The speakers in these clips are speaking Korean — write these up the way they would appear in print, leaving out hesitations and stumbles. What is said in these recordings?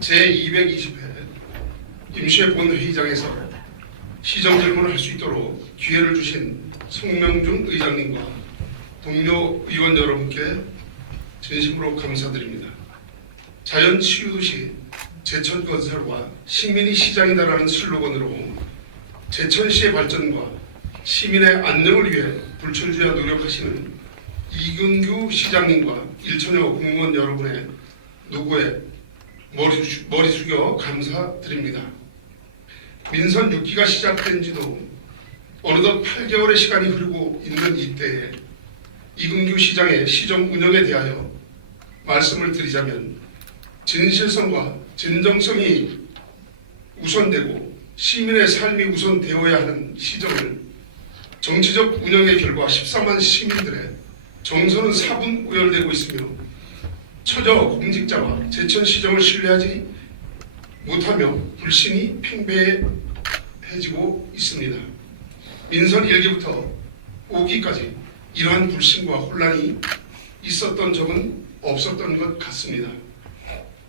제220회 임시회 본회의장에서 시정 질문을 할 수 있도록 기회를 주신 송명중 의장님과 동료 의원 여러분께 진심으로 감사드립니다. 자연치유도시 제천건설과 시민이 시장이다라는 슬로건으로 제천시의 발전과 시민의 안녕을 위해 불철주야 노력하시는 이근규 시장님과 일천여 공무원 여러분의 노고에 머리 숙여 감사드립니다. 민선 6기가 시작된 지도 어느덧 8개월의 시간이 흐르고 있는 이때에 이근규 시장의 시정 운영에 대하여 말씀을 드리자면 진실성과 진정성이 우선되고 시민의 삶이 우선되어야 하는 시정을 정치적 운영의 결과 14만 시민들의 정서는 사분오열되고 있으며 처저 공직자와 제천시정을 신뢰하지 못하며 불신이 팽배해지고 있습니다. 민선 1기부터 5기까지 이러한 불신과 혼란이 있었던 적은 없었던 것 같습니다.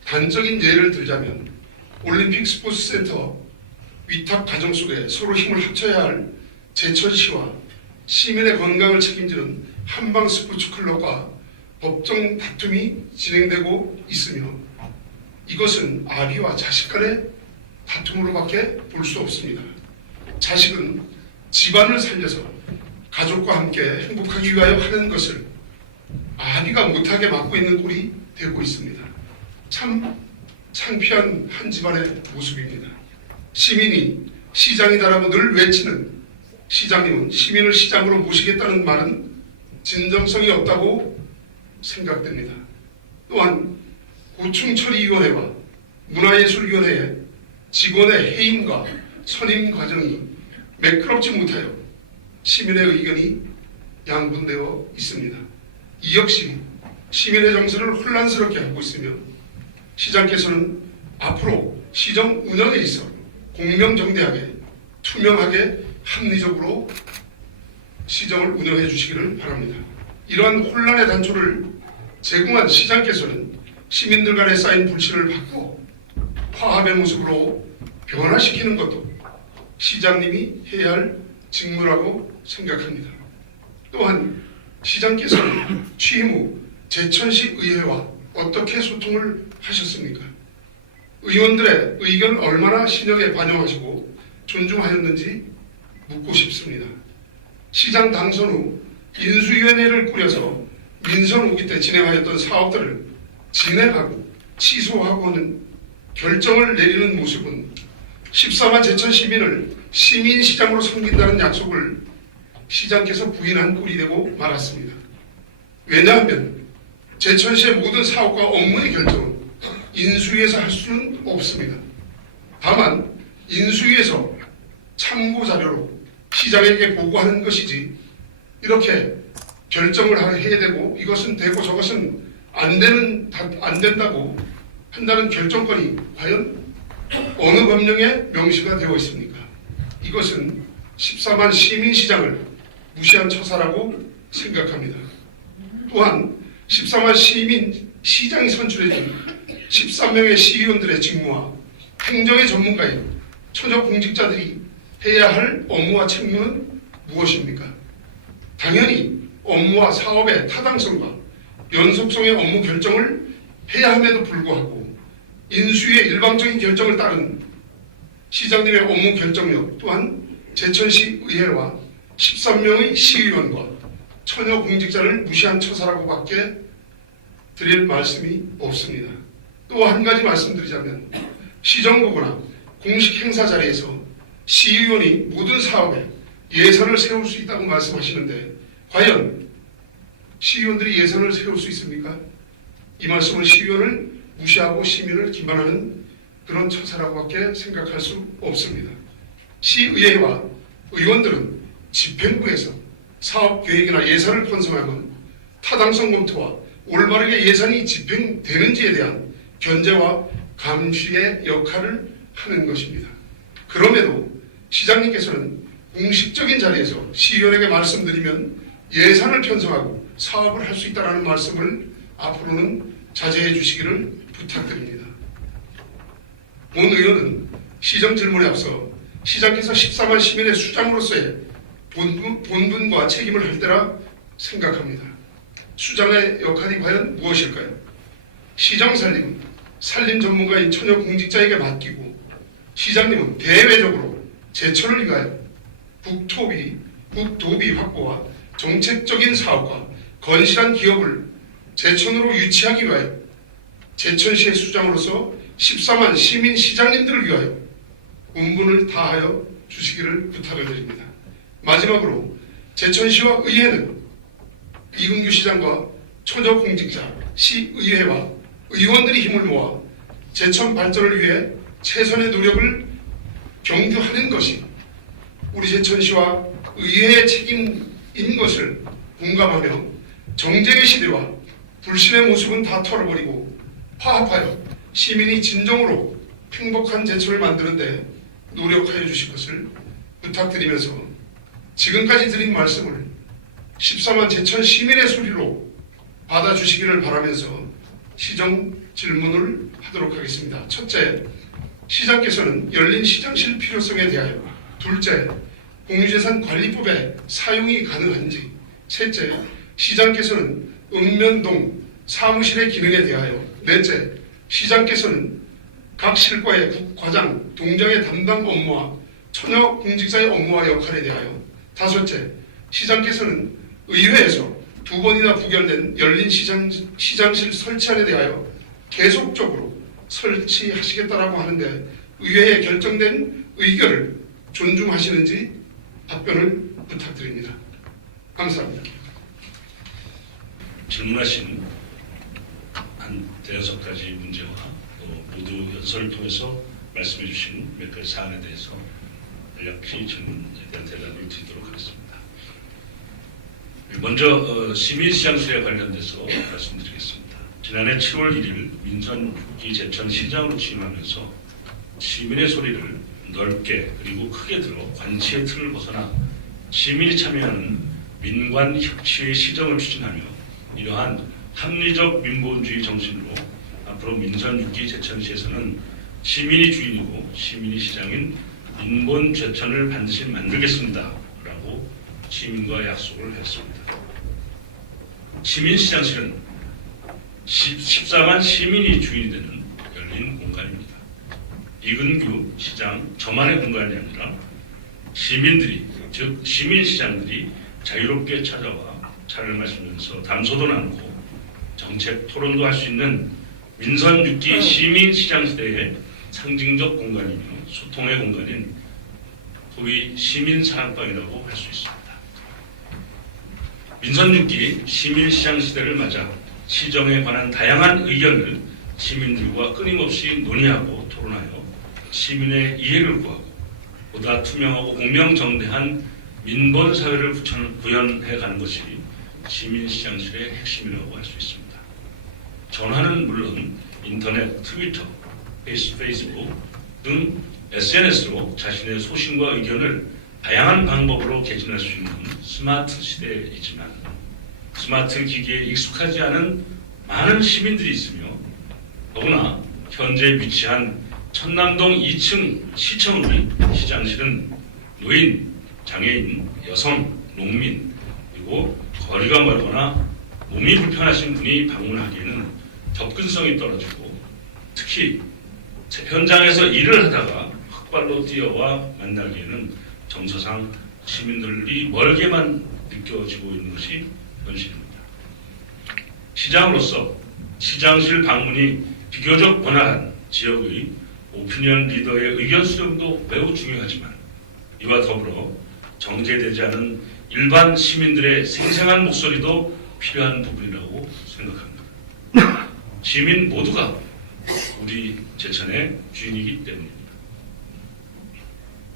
단적인 예를 들자면 올림픽 스포츠센터 위탁 과정 속에 서로 힘을 합쳐야 할 제천시와 시민의 건강을 책임지는 한방 스포츠클럽과 법정 다툼이 진행되고 있으며 이것은 아비와 자식 간의 다툼으로밖에 볼 수 없습니다. 자식은 집안을 살려서 가족과 함께 행복하기 위하여 하는 것을 아비가 못하게 막고 있는 꼴이 되고 있습니다. 참 창피한 한 집안의 모습입니다. 시민이 시장이다라고 늘 외치는 시장님은 시민을 시장으로 모시겠다는 말은 진정성이 없다고 생각됩니다. 또한 고충처리위원회와 문화예술위원회의 직원의 해임과 선임 과정이 매끄럽지 못하여 시민의 의견이 양분되어 있습니다. 이 역시 시민의 정서를 혼란스럽게 하고 있으며 시장께서는 앞으로 시정 운영에 있어 공명정대하게 투명하게 합리적으로 시정을 운영해 주시기를 바랍니다. 이러한 혼란의 단초를 제공한 시장께서는 시민들 간에 쌓인 불신을 바꿔 화합의 모습으로 변화시키는 것도 시장님이 해야 할 직무라고 생각합니다. 또한 시장께서는 취임 후 제천시 의회와 어떻게 소통을 하셨습니까? 의원들의 의견을 얼마나 신중하게 반영하시고 존중하였는지 묻고 싶습니다. 시장 당선 후 인수위원회를 꾸려서 민선 5기 때 진행하였던 사업들을 진행하고 취소하고는 결정을 내리는 모습은 14만 제천 시민을 시민시장으로 섬긴다는 약속을 시장께서 부인한 꼴이 되고 말았습니다. 왜냐하면 제천시의 모든 사업과 업무의 결정은 인수위에서 할 수는 없습니다. 다만 인수위에서 참고 자료로 시장에게 보고하는 것이지 이렇게 결정을 해야 되고 이것은 되고 저것은 안 된다고 한다는 결정권이 과연 어느 법령에 명시가 되어 있습니까? 이것은 14만 시민시장을 무시한 처사라고 생각합니다. 또한 14만 시민시장이 선출해준 13명의 시의원들의 직무와 행정의 전문가인 처저 공직자들이 해야 할 업무와 책무는 무엇입니까? 당연히 업무와 사업의 타당성과 연속성의 업무 결정을 해야 함에도 불구하고 인수위의 일방적인 결정을 따른 시장님의 업무 결정력 또한 제천시 의회와 13명의 시의원과 처녀 공직자를 무시한 처사라고밖에 드릴 말씀이 없습니다. 또 한 가지 말씀드리자면 시정보거나 공식 행사 자리에서 시의원이 모든 사업에 예산을 세울 수 있다고 말씀하시는데 과연 시의원들이 예산을 세울 수 있습니까? 이 말씀은 시의원을 무시하고 시민을 기만하는 그런 처사라고밖에 생각할 수 없습니다. 시의회와 의원들은 집행부에서 사업계획이나 예산을 편성하면 타당성 검토와 올바르게 예산이 집행되는지에 대한 견제와 감시의 역할을 하는 것입니다. 그럼에도 시장님께서는 공식적인 자리에서 시의원에게 말씀드리면 예산을 편성하고 사업을 할 수 있다는 말씀을 앞으로는 자제해 주시기를 부탁드립니다. 본 의원은 시정 질문에 앞서 시장께서 14만 시민의 수장으로서의 본분과 책임을 할 때라 생각합니다. 수장의 역할이 과연 무엇일까요? 시장 살림은 산림 전문가인 처녀 공직자에게 맡기고 시장님은 대외적으로 제천을 위하여 국도비 확보와 정책적인 사업과 건실한 기업을 제천으로 유치하기 위하여 제천시의 수장으로서 14만 시민 시장님들을 위하여 운분을 다하여 주시기를 부탁을 드립니다. 마지막으로 제천시와 의회는 이근규 시장과 처녀 공직자, 시의회와 의원들이 힘을 모아 제천 발전을 위해 최선의 노력을 경주하는 것이 우리 제천시와 의회의 책임인 것을 공감하며 정쟁의 시대와 불신의 모습은 다 털어버리고 화합하여 시민이 진정으로 행복한 제천을 만드는 데 노력하여 주실 것을 부탁드리면서 지금까지 드린 말씀을 14만 제천 시민의 소리로 받아주시기를 바라면서 시정 질문을 하도록 하겠습니다. 첫째, 시장께서는 열린 시장실 필요성에 대하여, 둘째, 공유재산관리법의 사용이 가능한지, 셋째, 시장께서는 읍면동 사무실의 기능에 대하여, 넷째, 시장께서는 각 실과의 국과장, 동장의 담당 업무와 처녀 공직자의 업무와 역할에 대하여, 다섯째, 시장께서는 의회에서 2번이나 부결된 열린 시장실 설치안에 대하여 계속적으로 설치하시겠다라고 하는데 의회에 결정된 의결을 존중하시는지 답변을 부탁드립니다. 감사합니다. 질문하신 한 대여섯 가지 문제와 또 모두 연설을 통해서 말씀해 주신 몇 가지 사안에 대해서 간략히 질문에 대한 대답을 드리도록 하겠습니다. 먼저 시민시장실에 관련돼서 말씀드리겠습니다. 지난해 7월 1일 민선 6기 제천시장으로 취임하면서 시민의 소리를 넓게 그리고 크게 들어 관치의 틀을 벗어나 시민이 참여하는 민관협치의 시정을 추진하며 이러한 합리적 민본주의 정신으로 앞으로 민선 6기 제천시에서는 시민이 주인이고 시민이 시장인 민본 제천을 반드시 만들겠습니다 라고 시민과 약속을 했습니다. 시민시장실은 14만 시민이 주인이 되는 열린 공간입니다. 이근규 시장 저만의 공간이 아니라 시민들이, 즉 시민시장들이 자유롭게 찾아와 차를 마시면서 담소도 나누고 정책 토론도 할 수 있는 민선 6기 시민시장 시대의 상징적 공간이며 소통의 공간인 소위 시민사랑방이라고 할 수 있습니다. 민선 6기 시민시장 시대를 맞아 시정에 관한 다양한 의견을 시민들과 끊임없이 논의하고 토론하여 시민의 이해를 구하고 보다 투명하고 공명정대한 민본사회를 구현해가는 것이 시민시장실의 핵심이라고 할 수 있습니다. 전화는 물론 인터넷, 트위터, 페이스북 등 SNS로 자신의 소신과 의견을 다양한 방법으로 개진할 수 있는 스마트 시대이지만 스마트 기기에 익숙하지 않은 많은 시민들이 있으며 더구나 현재 위치한 천남동 2층 시청의 시장실은 노인, 장애인, 여성, 농민 그리고 거리가 멀거나 몸이 불편하신 분이 방문하기에는 접근성이 떨어지고 특히 현장에서 일을 하다가 흑발로 뛰어와 만나기에는 정서상 시민들이 멀게만 느껴지고 있는 것이 현실입니다. 시장으로서 시장실 방문이 비교적 번화한 지역의 오피니언 리더의 의견 수렴도 매우 중요하지만 이와 더불어 정제되지 않은 일반 시민들의 생생한 목소리도 필요한 부분이라고 생각합니다. 시민 모두가 우리 제천의 주인이기 때문입니다.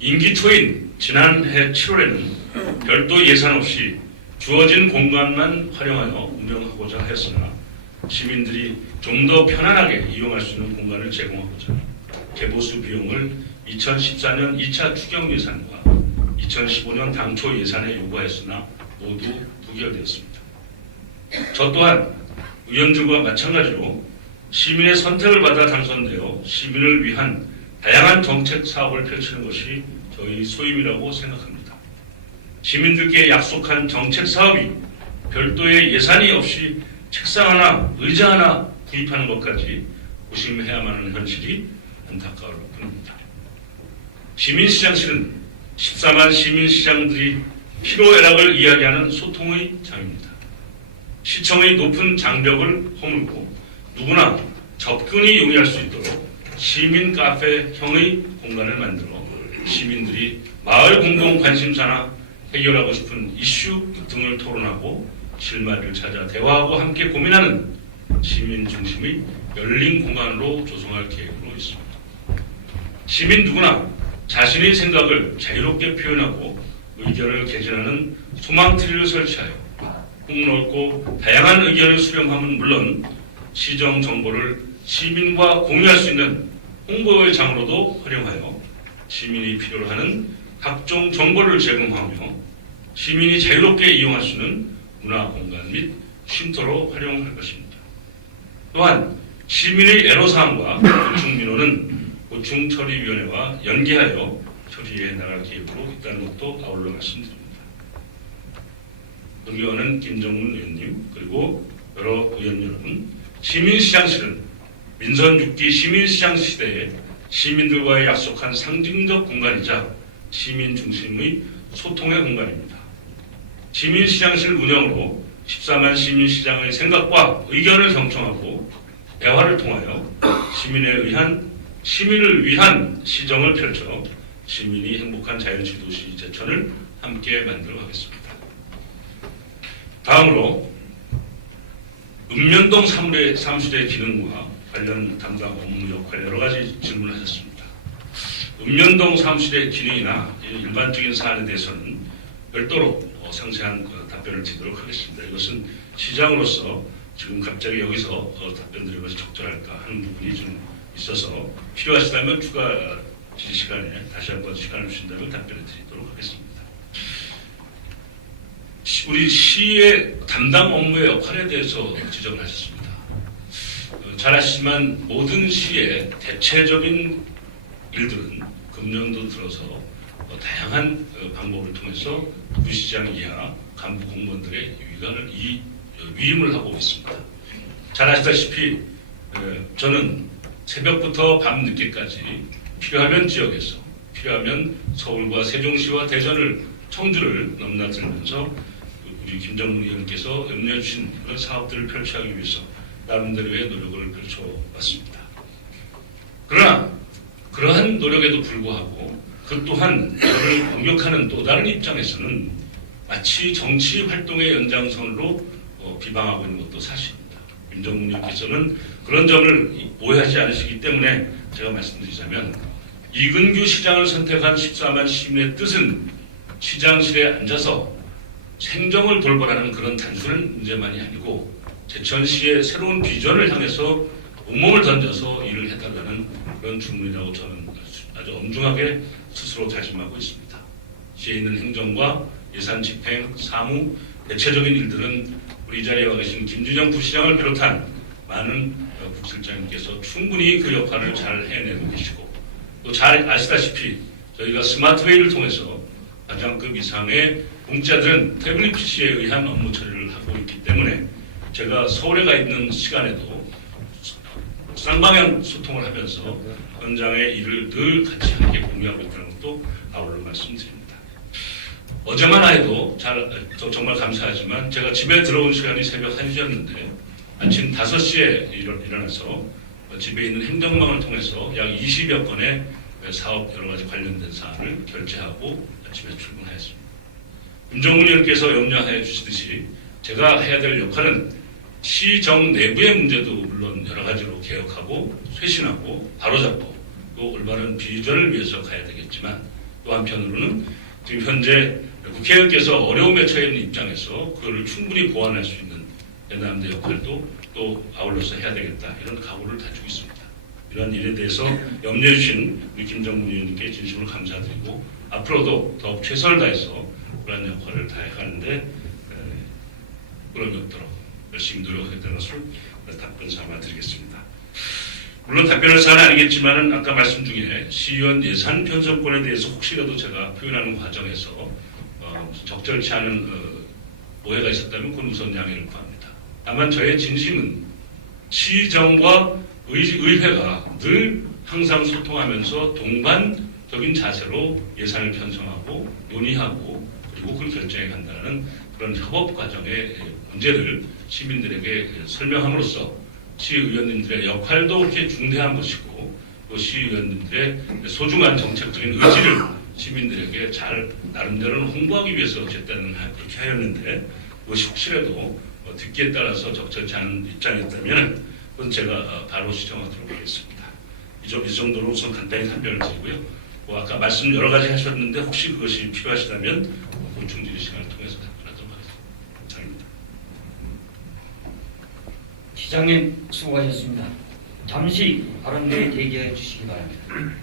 임기 초인 지난해 7월에는 별도 예산 없이 주어진 공간만 활용하여 운영하고자 했으나 시민들이 좀 더 편안하게 이용할 수 있는 공간을 제공하고자 개보수 비용을 2014년 2차 추경 예산과 2015년 당초 예산에 요구하였으나 모두 부결되었습니다. 저 또한 의원들과 마찬가지로 시민의 선택을 받아 당선되어 시민을 위한 다양한 정책 사업을 펼치는 것이 저희 소임이라고 생각합니다. 시민들께 약속한 정책 사업이 별도의 예산이 없이 책상 하나, 의자 하나 구입하는 것까지 고심해야만 하는 현실이 안타까울 뿐입니다. 시민시장실은 14만 시민시장들이 희로애락을 이야기하는 소통의 장입니다. 시청의 높은 장벽을 허물고 누구나 접근이 용이할 수 있도록 시민 카페형의 공간을 만들어 시민들이 마을 공동 관심사나 해결하고 싶은 이슈 등을 토론하고 실마리를 찾아 대화하고 함께 고민하는 시민 중심의 열린 공간으로 조성할 계획으로 있습니다. 시민 누구나 자신의 생각을 자유롭게 표현하고 의견을 개진하는 소망트리를 설치하여 폭넓고 다양한 의견을 수렴함은 물론 시정 정보를 시민과 공유할 수 있는 홍보의 장으로도 활용하여 시민이 필요로 하는 각종 정보를 제공하며 시민이 자유롭게 이용할 수 있는 문화 공간 및 쉼터로 활용할 것입니다. 또한 시민의 애로사항과 고충민원은 고충처리위원회와 연계하여 처리해 나갈 계획으로 있다는 것도 아울러 말씀드립니다. 존경하는 김정문 의원님 그리고 여러 의원 여러분, 시민시장실은 민선 6기 시민시장 시대에 시민들과의 약속한 상징적 공간이자 시민 중심의 소통의 공간입니다. 시민시장실 운영으로 14만 시민시장의 생각과 의견을 경청하고 대화를 통하여 시민을 위한 시정을 펼쳐 시민이 행복한 자연시도시 제천을 함께 만들어 가겠습니다. 다음으로 읍면동 사무실의 기능과 관련 담당 업무 역할 여러 가지 질문하셨습니다. 읍면동 사무실의 기능이나 일반적인 사안에 대해서는 별도로 상세한 답변을 드리도록 하겠습니다. 이것은 시장으로서 지금 갑자기 여기서 답변드리는 것이 적절할까 하는 부분이 좀 있어서 필요하시다면 추가 지시 시간에 다시 한번 시간을 주신다면 답변을 드리도록 하겠습니다. 우리 시의 담당 업무의 역할에 대해서 지적을 하셨습니다. 잘 아시지만 모든 시의 대체적인 일들은 금년도 들어서 다양한 방법을 통해서 부시장 이하 간부 공무원들의 위임을 하고 있습니다. 잘 아시다시피 저는 새벽부터 밤 늦게까지 필요하면 지역에서, 필요하면 서울과 세종시와 대전을, 청주를 넘나들면서 우리 김정문 의원께서 염려해 주신 그런 사업들을 펼쳐하기 위해서 나름대로의 노력을 펼쳐왔습니다. 그러나 그러한 노력에도 불구하고 그 또한 저를 공격하는 또 다른 입장에서는 마치 정치 활동의 연장선으로 비방하고 있는 것도 사실입니다. 김정문 의원께서는 그런 점을 오해하지 않으시기 때문에 제가 말씀드리자면 이근규 시장을 선택한 14만 시민의 뜻은 시장실에 앉아서 행정을 돌보라는 그런 단순한 문제만이 아니고 제천시의 새로운 비전을 향해서 온몸을 던져서 일을 해달라는 그런 주문이라고 저는 아주 엄중하게 스스로 다짐하고 있습니다. 시에 있는 행정과 예산 집행, 사무, 대체적인 일들은 우리 이 자리에 와 계신 김준영 부시장을 비롯한 많은 국실장님께서 충분히 그 역할을 잘 해내고 계시고 또 잘 아시다시피 저희가 스마트웨이를 통해서 과장급 이상의 공짜들은 태블릿 PC에 의한 업무 처리를 하고 있기 때문에 제가 서울에 가 있는 시간에도 쌍방향 소통을 하면서 현장의 일을 늘 같이 함께 공유하고 있다는 것도 아울러 말씀드립니다. 어제만 해도 정말 감사하지만 제가 집에 들어온 시간이 새벽 1시였는데 아침 5시에 일어나서 집에 있는 행정망을 통해서 약 20여 건의 사업 여러 가지 관련된 사안을 결제하고 아침에 출근하였습니다. 김정문 의원께서 염려해 주시듯이 제가 해야 될 역할은 시정 내부의 문제도 물론 여러 가지로 개혁하고 쇄신하고 바로잡고 또 올바른 비전을 위해서 가야 되겠지만 또 한편으로는 지금 현재 국회의원께서 어려움에 처해 있는 입장에서 그걸 충분히 보완할 수 있는 대남대 역할도 또 아울러서 해야 되겠다 이런 각오를 가지고 있습니다. 이러한 일에 대해서 염려해 주신 우리 김정문 의원님께 진심으로 감사드리고 앞으로도 더욱 최선을 다해서 그런 역할을 다해가는데 부끄러움이 없도록 열심히 노력하겠다는 것을 답변 삼아 드리겠습니다. 물론 답변할 사안은 아니겠지만은 아까 말씀 중에 시의원 예산 편성권에 대해서 혹시라도 제가 표현하는 과정에서 적절치 않은 오해가 있었다면 그건 우선 양해를 구합니다. 다만 저의 진심은 시정과 의회가 늘 항상 소통하면서 동반적인 자세로 예산을 편성하고 논의하고 그리고 그걸 결정해 간다는 그런 협업 과정의 문제를 시민들에게 설명함으로써 시의원님들의 역할도 그렇게 중대한 것이고 또 시의원님들의 소중한 정책적인 의지를 시민들에게 잘 나름대로는 홍보하기 위해서 어쨌든 그렇게 하였는데 그것이 혹시라도 듣기에 따라서 적절치 않은 입장이 있다면 그건 제가 바로 시정하도록 하겠습니다. 이 정도로 우선 간단히 답변을 드리고요. 아까 말씀 여러 가지 하셨는데 혹시 그것이 필요하시다면 보충 질의 시간을 통해서 답변하도록 하겠습니다. 감사합니다. 시장님 수고하셨습니다. 잠시 발언대에 대기해 주시기 바랍니다.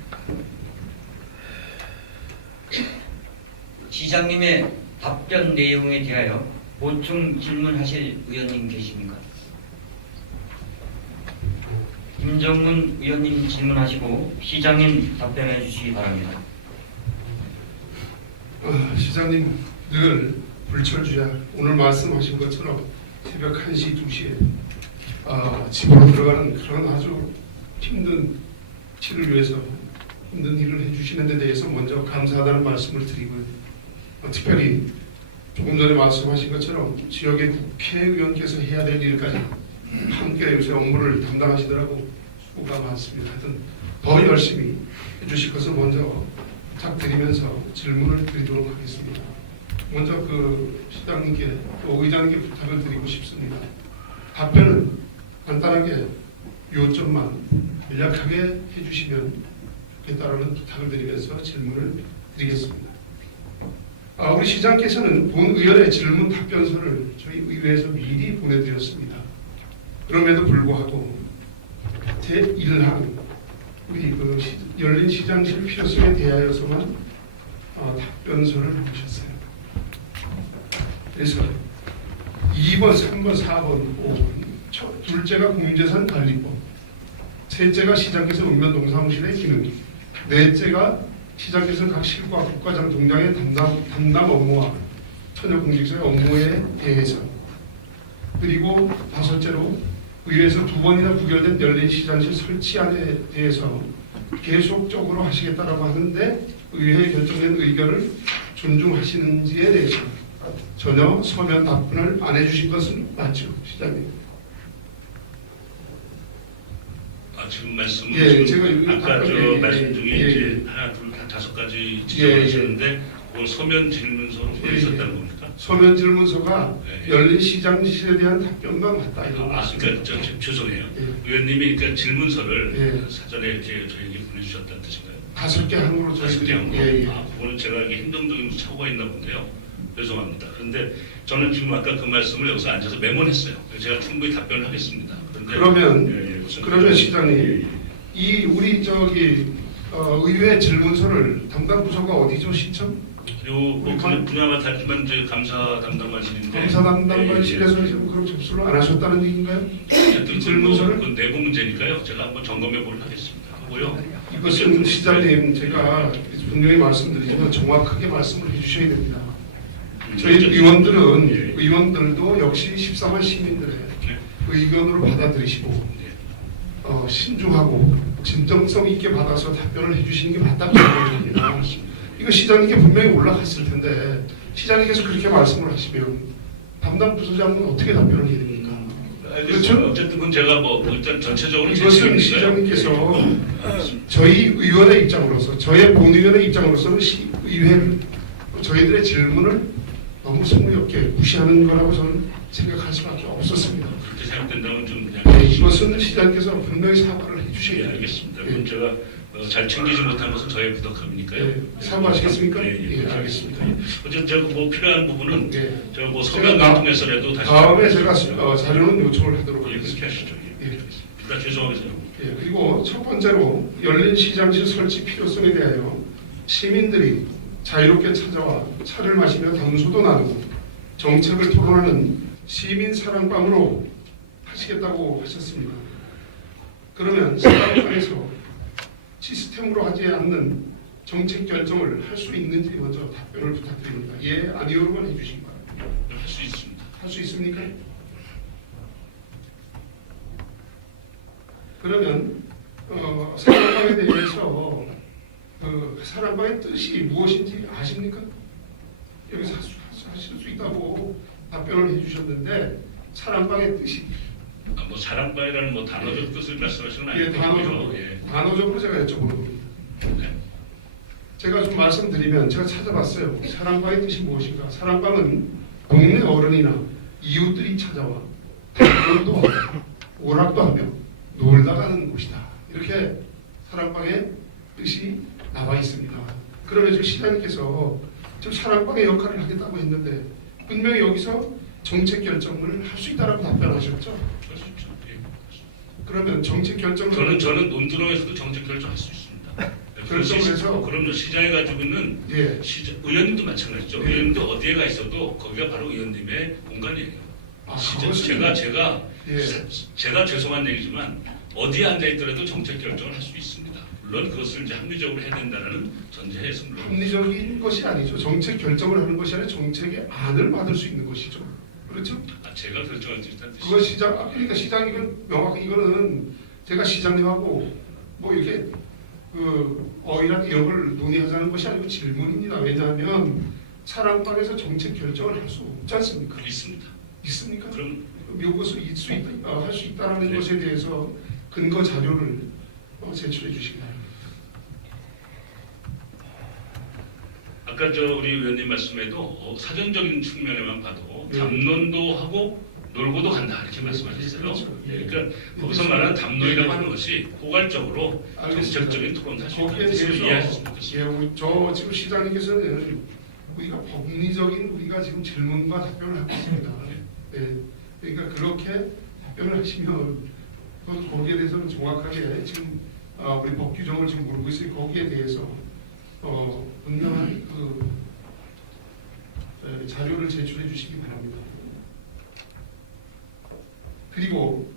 시장님의 답변 내용에 대하여 보충 질문하실 의원님 계십니까? 김정문 의원님 질문하시고 시장님 답변해 주시기 바랍니다. 시장님 늘 불철주야 오늘 말씀하신 것처럼 새벽 1시, 2시에 집으로 들어가는 그런 아주 힘든 치를 위해서 힘든 일을 해주시는 데 대해서 먼저 감사하다는 말씀을 드리고요. 특별히 조금 전에 말씀하신 것처럼 지역의 국회의원께서 해야 될 일까지 함께 요새 업무를 담당하시더라고 수고가 많습니다. 하여튼 더 열심히 해주실 것을 먼저 부탁드리면서 질문을 드리도록 하겠습니다. 먼저 그 시장님께 또 의장님께 부탁을 드리고 싶습니다. 답변은 간단하게 요점만 간략하게 해주시면 좋겠다라는 부탁을 드리면서 질문을 드리겠습니다. 우리 시장께서는 본 의원의 질문 답변서를 저희 의회에서 미리 보내드렸습니다. 그럼에도 불구하고 제1항 우리 그 열린 시장실 필요성에 대하여서만 답변서를 보셨어요. 그래서 2번, 3번, 4번, 5번 둘째가 공유재산 관리법, 셋째가 시장께서 읍면동사무실의 기능, 넷째가 시장께서 각 실과 국가장 동장의 담당 업무와 처녀공직자의 업무에 대해서, 그리고 다섯째로 의회에서 2번이나 부결된 열린 시장실 설치안에 대해서 계속적으로 하시겠다라고 하는데 의회에 결정된 의견을 존중하시는지에 대해서 전혀 서면 답변을 안 해주신 것은 맞죠, 시장님? 지금 말씀은 예, 지금 제가 아까 저 말씀 중에 예, 이제 하나, 둘, 다섯 가지 지적하셨는데 그걸 서면 질문서로 보내셨다는 겁니까? 서면 질문서가 예. 열린 시장실에 대한 답변만 맞다 이런 그러니까 죄송해요. 예. 의원님이 그러니까 질문서를 예. 사전에 이렇게 저에게 보내주셨다는 뜻인가요? 5개 항으로 다섯 개 항으로. 예, 예. 그거는 제가 이게 행정적인 착오가 있나 본데요. 죄송합니다. 그런데 저는 지금 아까 그 말씀을 여기서 앉아서 메모했어요. 제가 충분히 답변을 하겠습니다. 그런데 그러면 시장님 이 우리 의회 질문서를 담당 부서가 어디죠, 시청? 그리고 뭐 분야가 다르지만 이제 감사 담당관실인데 감사 담당관실에서 지금 그런 접수를 안 하셨다는 얘기인가요? 어쨌든 질문서를? 그 내부 문제니까요. 제가 한번 점검해 보도록 하겠습니다. 하고요. 이것은 시장님 제가 분명히 말씀드리지만 정확하게 말씀을 해주셔야 됩니다. 저희 의원들도 역시 14만 시민들의 의견으로 받아들이시고 신중하고 진정성 있게 받아서 답변을 해주시는 게 맞다고 생각합니다. 이거 시장님께 분명히 올라갔을 텐데 시장님께서 그렇게 말씀을 하시면 담당 부서장은 어떻게 답변을 해야 됩니까? 그렇죠. 어쨌든 그건 제가 뭐 일단 전체적으로 이것은 시장님께서 저희 의원의 입장으로서 저의 본의원의 입장으로서는 의회를 저희들의 질문을 너무 성의없게 무시하는 거라고 저는 생각할 수밖에 없었습니다. 그렇게 생각된다면 좀 이것은 시장님께서 분명히 사과를 해주셔야 예, 돼요. 알겠습니다. 그럼 제가 잘 챙기지 못한 것은 저의 부덕함이니까요. 예, 사과하시겠습니까? 예, 알겠습니다. 어쨌든 제가 뭐 필요한 부분은 예. 제가 뭐 서면을 통해서라도 다시 다음에 제가 자료는 요청을 하도록 그렇게 하겠습니다. 하시죠. 예. 일단 죄송하게 생각합니다. 예, 그리고 첫 번째로 열린 시장실 설치 필요성에 대하여 시민들이 자유롭게 찾아와 차를 마시며 담소도 나누고 정책을 토론하는 시민 사랑방으로 하시겠다고 하셨습니다. 그러면 시장에서 시스템으로 하지 않는 정책 결정을 할 수 있는지 먼저 답변을 부탁드립니다. 예, 아니오로만 해주시기 바랍니다. 할 수 있습니다. 할 수 있습니까? 그러면 사랑방에 대해서 사랑방의 뜻이 무엇인지 아십니까? 여기서 하실 수 있다고 답변을 해주셨는데 사랑방의 뜻이 뭐 사랑방이라는 뭐 단어적 뜻을 말씀하시는 건 예, 아니고요. 예. 단어적으로 제가 여쭤보는 겁니다. 네. 제가 좀 말씀드리면 제가 찾아봤어요. 사랑방의 뜻이 무엇인가? 사랑방은 동네 어른이나 이웃들이 찾아와 담론도 하고 오락도 하며 놀다 가는 곳이다. 이렇게 사랑방의 뜻이 나와 있습니다. 그러면 지금 시장님께서 지금 사랑방의 역할을 하겠다고 했는데 분명히 여기서 정책 결정을 할 수 있다라고 답변하셨죠? 그렇죠. 예. 그러면 정책 결정을 저는 논두렁에서도 정책 결정할 수 있습니다. 결정을 해서 그럼요. 시장에 가지고 있는 예. 의원님도 마찬가지죠. 네. 의원님도 어디에 가 있어도 거기가 바로 의원님의 공간이에요. 그것은 제가 죄송한 얘기지만 어디에 앉아 있더라도 정책 결정을 할 수 있습니다. 물론 그것을 이제 합리적으로 해야 된다는 전제에서 물론 합리적인 것이 아니죠. 정책 결정을 하는 것이 아니라 정책의 안을 받을 수 있는 것이죠. 그렇죠? 제가 결정할 수 있다는 뜻이죠. 그거 시장 그러니까 시장님은 명확히 이거는 제가 시장님하고 뭐 이렇게 어이란 이런 걸 논의하자는 것이 아니고 질문입니다. 왜냐하면 사랑방에서 정책 결정을 할 수 없지 않습니까? 있습니다. 있습니까? 그럼 이것을 할 수 있다라는 네. 것에 대해서 근거 자료를 제출해 주시기 바랍니다. 아까 우리 의원님 말씀에도 사전적인 측면에만 봐도 네. 담론도 하고 놀고도 간다 이렇게 말씀하셨어요. 그렇죠. 예, 그러니까 거기서 말하는 담론이라고 하는 것이 포괄적으로 알겠습니다. 정책적인 토론을 할 수 거기에 있다는 뜻으로 대해서 이해하셨으면 좋겠습니다. 저 지금 시장님께서는 우리가 법리적인 우리가 지금 질문과 답변을 하고 있습니다. 네. 그러니까 그렇게 답변을 하시면 거기에 대해서는 정확하게 지금 우리 법 규정을 지금 모르고 있으니 거기에 대해서 분명한 자료를 제출해 주시기 바랍니다. 그리고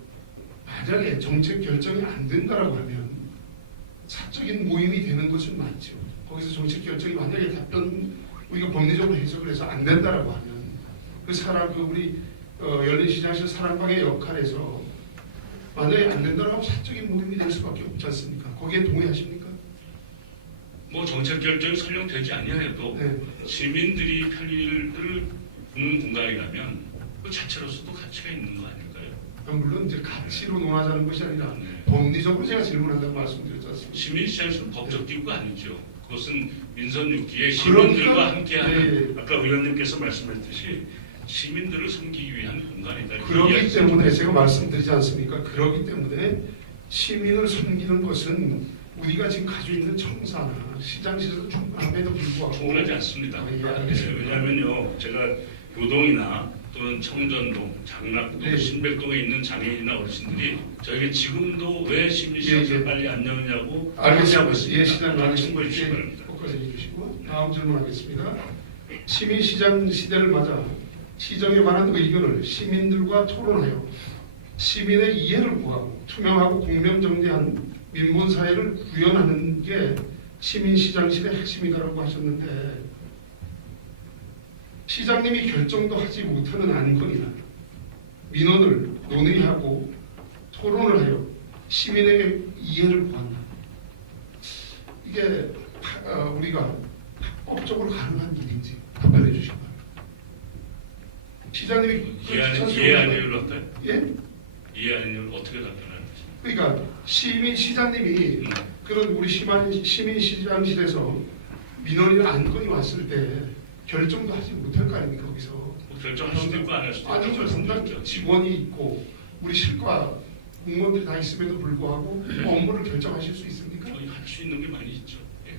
만약에 정책 결정이 안 된다라고 하면 사적인 모임이 되는 것은 맞죠. 거기서 정책 결정이 만약에 우리가 법리적으로 해석을 해서 안 된다라고 하면 우리 열린시장에서 사랑방의 역할에서 만약에 안 된다라고 하면 사적인 모임이 될 수밖에 없지 않습니까? 거기에 동의하십니까? 뭐 정책 결정이 설령 되지 아니하여도 네. 시민들이 편의를 보는 공간이라면 그 자체로서도 가치가 있는 거 아닐까요? 물론 이제 가치로 논하자는 것이 아니라 네. 법리적으로 제가 질문한다고 말씀드렸지 않습니까? 시민시장에서는 법적 기구가 아니죠. 그것은 민선 6기의 시민들과 그러니까, 함께하는 네. 아까 의원님께서 말씀하셨듯이 시민들을 섬기기 위한 공간이다. 그러기 때문에 제가 말씀드리지 않습니까? 그러기 때문에 시민을 섬기는 것은 우리가 지금 가지고 있는 청사나 시장시설도 충분함에도 불구하고 충분하지 않습니다. 예, 알겠습니다. 왜냐하면요, 제가 교동이나 또는 청전동, 장락동, 네. 신백동에 있는 장애인이나 어르신들이 저에게 지금도 왜 시민시장을 예, 예. 빨리 안 여느냐고 알겠습니다. 있습니다. 예, 시장님 충분히 주시기 바랍니다. 꼭까지 해주시고 다음 질문하겠습니다. 시민시장 시대를 맞아 시정에 관한 의견을 시민들과 토론하여 시민의 이해를 구하고 투명하고 공명정대한 민본사회를 구현하는 게 시민시장실의 핵심이다라고 하셨는데 시장님이 결정도 하지 못하는 안건이나 민원을 논의하고 토론을 하여 시민에게 이해를 구한다. 이게 우리가 합법적으로 가능한 일인지 답변해 주시기 바랍니다. 시장님이 이해 아니요를 할까요? 예? 이해 아니요를 어떻게 답변하는지. 그러니까 시장님이 그런 우리 시민시장실에서 민원이나 안건이 왔을 때 결정도 하지 못할 거 아닙니까 거기서. 뭐 결정할 수도 있고 안 할 수도 있고 아니죠. 담당 말씀드렸죠. 직원이 있고 우리 실과 공무원들이 다 있음에도 불구하고 업무를 결정하실 수 있습니까? 거의 할 수 있는 게 많이 있죠. 예, 예.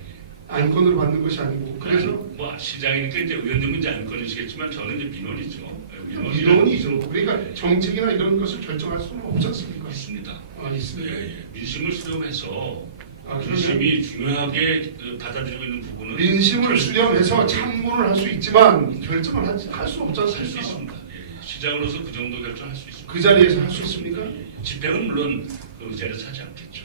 안건으로 받는 것이 아니고 그래서 뭐 시장이니까 이제 의원님은 이제 안건이시겠지만 저는 이제 민원이죠. 민원이죠. 그러니까 정책이나 이런 것을 결정할 수는 없지 않습니까? 있습니다. 있습니다. 예, 예. 민심을 수렴해서 그러면 민심이 중요하게 받아들이고 있는 부분은 민심을 수렴해서 참고를 할 수 있지만 결정을 할 수 없지 할 수 않습니까? 있습니다. 예, 예. 시장으로서 그 정도 결정할 수 있습니다. 그 자리에서 할 수 있습니까? 예, 예. 집행은 물론 그 의자를 차지 않겠죠.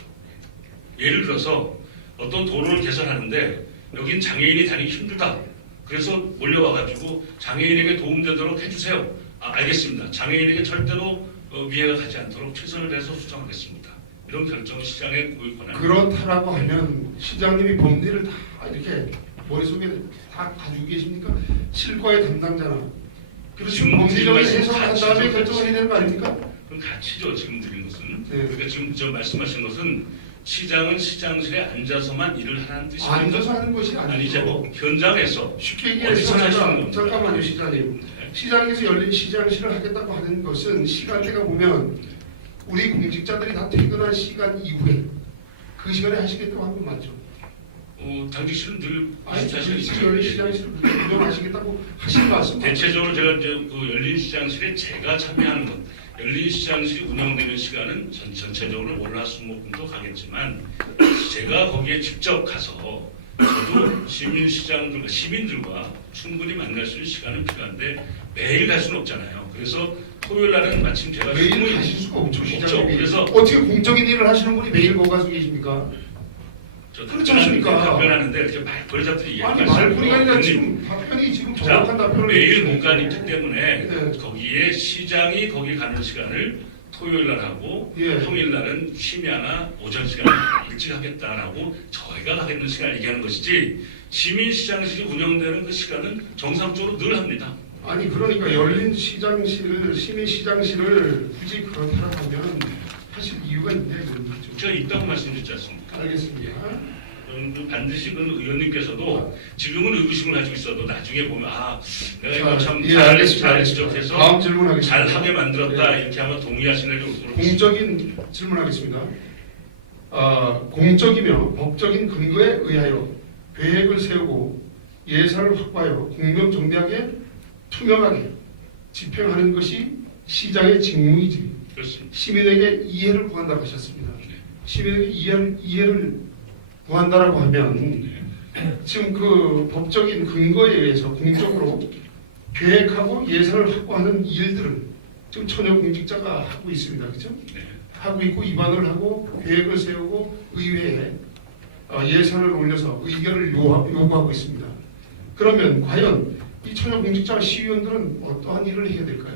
예를 들어서 어떤 도로를 개선하는데 여긴 장애인이 다니기 힘들다. 그래서 몰려와가지고 장애인에게 도움되도록 해주세요. 알겠습니다. 장애인에게 절대로 위해가 가지 않도록 최선을 다해서 수정하겠습니다. 이런 결정은 시장의 권한. 그렇다라고 하면 시장님이 법리를 다 이렇게 머릿속에 다 가지고 계십니까? 실과의 담당자나. 그래서 지금 법리적인 말씀 해석을 한 같이죠. 다음에 결정을 해야 되는 거 아닙니까? 그럼 가치죠. 지금 드린 것은. 네. 그러니까 지금 저 말씀하신 것은 시장은 시장실에 앉아서만 일을 하는 뜻입니다. 앉아서 하는 것이 아니죠. 아니죠. 현장에서 쉽게 어디서 얘기해서 하시는 제가 겁니다. 잠깐만요, 시장님. 시장에서 열린 시장실을 하겠다고 하는 것은 시간대가 보면 우리 공직자들이 다 퇴근한 시간 이후에 그 시간에 하시겠다고 한 건 맞죠? 당직실은 늘 아니, 사실 지금 열린 시장실을 운영하시겠다고 하신 말씀 대체적으로 제가 이제 그 열린 시장실에 제가 참여하는 것, 열린 시장실이 운영되는 시간은 전체적으로 월화수목금도 가겠지만 제가 거기에 직접 가서 저도 시민들과 충분히 만날 수 있는 시간은 필요한데 매일 갈 수는 없잖아요. 그래서 토요일 날은 마침 제가 매일 휴무일- 가실 수가 없죠, 없죠. 시장님이. 그래서 어떻게 공적인 일을 하시는 분이 매일 거기 가서 계십니까? 저 그렇지 않습니까? 답변하는데 이렇게 말버릇잡들이 아니, 말뿐이가 아니라 지금 답변이 지금 정확한 답변을 매일 해주시는 못 가기 거죠. 때문에 네. 거기에 시장이 거기 가는 시간을 토요일 날 하고 예. 평일 날은 심야나 오전 시간 일찍 하겠다라고 저희가 가겠는 시간을 얘기하는 것이지 시민시장실이 운영되는 그 시간은 정상적으로 늘 합니다. 아니 그러니까 열린 시장실을 시민 시장실을 굳이 그렇다고 하면 사실 이유가 있냐 이런 거죠. 제가 있다고 말씀드렸지 않습니까? 알겠습니다. 반드시 그 의원님께서도 지금은 의구심을 가지고 있어도 나중에 보면 내가 이거 자, 참 예, 알겠습니다. 잘 알겠습니다. 지적해서 다음 질문하겠습니다. 잘하게 만들었다 네. 이렇게 하면 동의하시는 게 모르겠습니다. 공적인 질문하겠습니다. 공적이며 법적인 근거에 의하여 계획을 세우고 예산을 확보하여 공정정대하게 투명하게 집행하는 것이 시장의 직무이지 그렇습니다. 시민에게 이해를 구한다고 하셨습니다. 네. 시민에게 이해를 구한다라고 하면 네. 지금 그 법적인 근거에 의해서 공적으로 계획하고 예산을 확보하는 일들을 지금 처녀 공직자가 하고 있습니다. 그렇죠? 네. 하고 있고 위반을 하고 계획을 세우고 의회에 예산을 올려서 의결을 요구하고 있습니다. 그러면 과연 이 처녀 공직자 시의원들은 어떠한 일을 해야 될까요?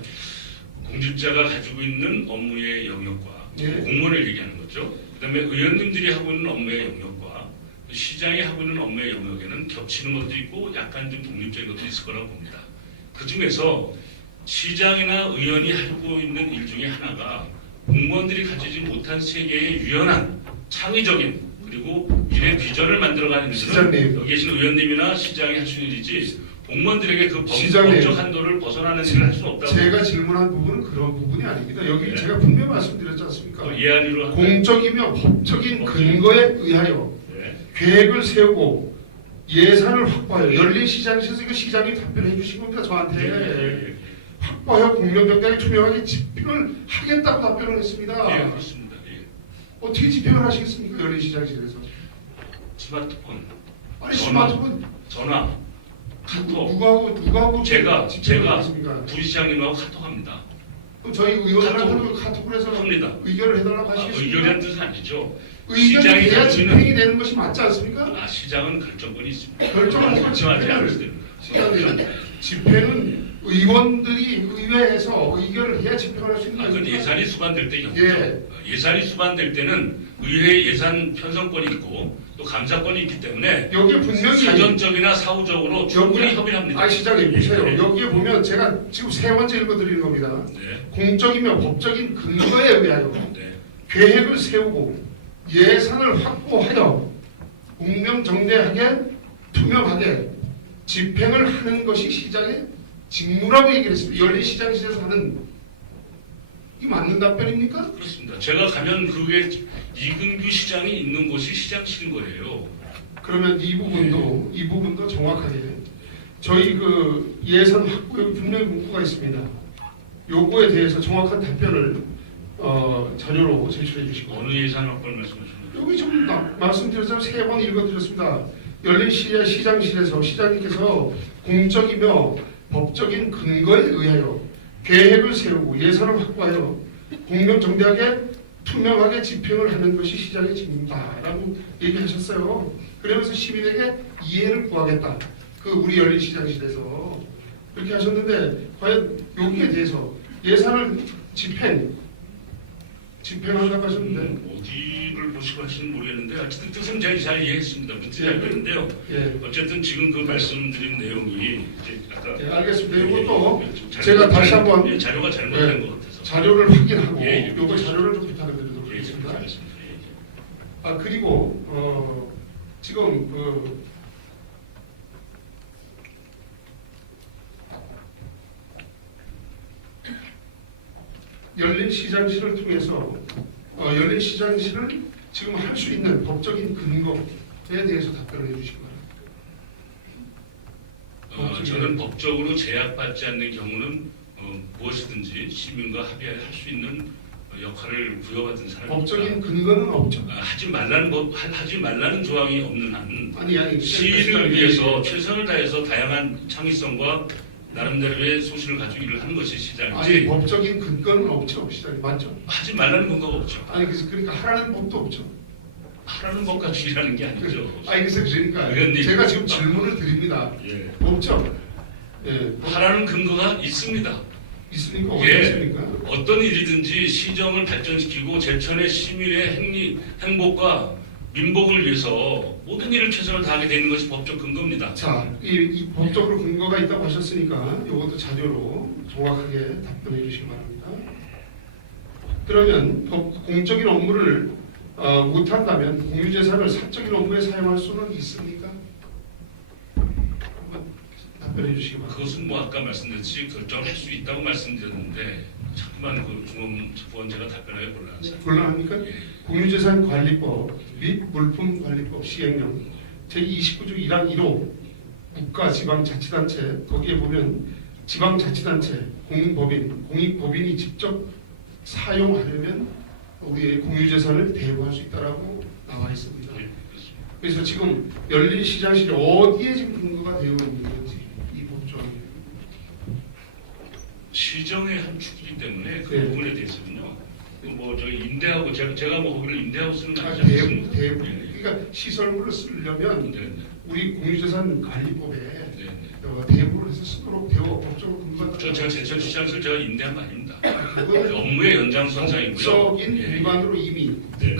공직자가 가지고 있는 업무의 영역과 예. 공무원을 얘기하는 거죠. 그다음에 의원님들이 하고 있는 업무의 영역과 시장이 하고 있는 업무의 영역에는 겹치는 것도 있고 약간 좀 독립적인 것도 있을 거라고 봅니다. 그 중에서 시장이나 의원이 하고 있는 일 중에 하나가 공무원들이 가지지 못한 세계의 유연한 창의적인 그리고 미래 비전을 만들어가는 일들은 시장님. 여기 계신 의원님이나 시장이 할 수 있는 일이지 공무원들에게 그 시장님. 법적 한도를 벗어나는 일을 할 수는 없다고 제가 질문한 부분은 그런 부분이 아닙니다. 여기 네. 제가 분명히 말씀드렸지 않습니까? 예안위로 공적이며 법적인 근거에 의하여 네. 계획을 세우고 예산을 확보하여 열린 시장에서 이거 시장이 답변해 주신 겁니다. 저한테 확보하여 공정정당하게 투명하게 집행을 하겠다고 답변을 했습니다. 예, 그렇습니다. 예. 어떻게 집행을 하시겠습니까? 열린 시장실에서. 스마트폰, 아니 전화. 스마트폰 전화, 카톡. 누구하고 제가 집행하겠습니까? 부시장님하고 카톡합니다. 그럼 저희 의원들한테 카톡을 해서 합니다. 의결을 해달라고 하시겠습니까? 의견이라는 뜻은 아니죠. 의견이 시장이 돼야 가지고 있는 집행이 되는 것이 맞지 않습니까? 시장은 결정권이 있습니다. 결정은 걱정하지 집행을- 않으셔도 됩니다. 시장님, 집행은 의원들이 의회에서 의결을 해야 집행을 할 수 있는 그건 거니까. 예산이 수반될 때 경우죠. 예. 예산이 수반될 때는 의회 예산 편성권이 있고 또 감사권이 있기 때문에 여기에 분명히 사전적이나 사후적으로 충분히 협의를 합니다. 시장님 보세요. 예. 여기에 보면 제가 지금 세 번째 읽어드리는 겁니다. 네. 공적이며 법적인 근거에 의하여 네. 계획을 세우고 예산을 확보하여 공명정대하게 투명하게 집행을 하는 것이 시장의 직무라고 얘기를 했습니다. 열린 시장실에서 하는 이 맞는 답변입니까? 그렇습니다. 제가 가면 그게 이근규 시장이 있는 곳이 시장실인 거예요. 그러면 이 부분도 정확하게 저희 그 예산 확보에 분명히 문구가 있습니다. 요거에 대해서 정확한 답변을 자료로 제출해 주시고 어느 예산 확보를 말씀하셨나요? 여기 좀 말씀드렸잖아요. 세 번 읽어드렸습니다. 열린 시장실에서 시장님께서 공적이며 법적인 근거에 의하여 계획을 세우고 예산을 확보하여 공명정대하게 투명하게 집행을 하는 것이 시장의 책임이다라고 얘기하셨어요. 그러면서 시민에게 이해를 구하겠다. 그 우리 열린 시장실에서 그렇게 하셨는데 과연 여기에 대해서 예산을 집행한다고 하셨는데 어디를 보시고 하시는지 모르겠는데 어쨌든 뜻은 제가 잘 이해했습니다. 무슨 잘 이해했는데요. 예. 어쨌든 지금 그 말씀드린 내용이 이제 아까 예, 알겠습니다. 이것도 좀 제가 다시 한번 예, 자료가 잘못된 예, 것 같아서 자료를 확인하고 예, 예. 요거 자료를 좀 부탁드리도록 예, 예, 하겠습니다. 알겠습니다. 예, 예. 아 그리고 지금 열린 시장실을 통해서 열린 시장실을 지금 할 수 있는 법적인 근거에 대해서 답변을 해주시기 바랍니다. 저는 법적으로 제약받지 않는 경우는 무엇이든지 시민과 합의할 수 있는 역할을 부여받은 사람입니다. 법적인 근거는 없죠. 하지 말라는 조항이 없는 한 아니 시인을 위해서 최선을 다해서 다양한 창의성과 나름대로의 소신을 가지고 일을 하는 것이 아니 시장이지 법적인 근거는 없죠. 시장이 맞죠? 하지 말라는 근거가 없죠. 아니 그래서 그러니까 하라는 법도 없죠. 하라는 법 가지고 일하는 게 아니죠. 아니 그래서 그러니까 의원님. 제가 지금 질문을 드립니다. 예. 없죠? 예, 하라는 근거가 있습니다. 있으니까 어디 예. 있습니까? 어떤 일이든지 시정을 발전시키고 제천의 시민의 행복과 민복을 위해서 모든 일을 최선을 다하게 되는 것이 법적 근거입니다. 자, 이 법적으로 근거가 있다고 하셨으니까 이것도 자료로 정확하게 답변해 주시기 바랍니다. 그러면 공적인 업무를 못한다면 공유재산을 사적인 업무에 사용할 수는 있습니까? 한번 답변해 주시기 바랍니다. 그것은 뭐 아까 말씀드렸듯이 결정할 수 있다고 말씀드렸는데 자꾸만 그 중앙정부원 제가 답변하기 곤란합니다. 곤란합니까? 예. 공유재산관리법 및 물품관리법 시행령 제29조 1항 1호 국가지방자치단체 거기에 보면 지방자치단체 공익법인이 직접 사용하려면 우리의 공유재산을 대부할 수 있다라고 나와 있습니다. 예, 그렇습니다. 그래서 지금 열린 시장실이 어디에 지금 근거가 되어 있는 건지 이 법조항이 시정의 한 축이기 때문에 그 네. 부분에 대해서는요. 뭐 저희 임대하고 제가 뭐 거기를 임대하고 쓰는 거 아니지 대부 않습니까? 예, 예. 그러니까 시설물을 쓰려면 네, 네. 우리 공유재산 관리법에 네, 네. 대부를 해서 쓰도록 되어 법적으로 근거가 제가 제천시장을 제가 임대한 거 아닙니다. 그거는 업무의 연장선상이고요. 법적인 예. 공간으로 이미 네.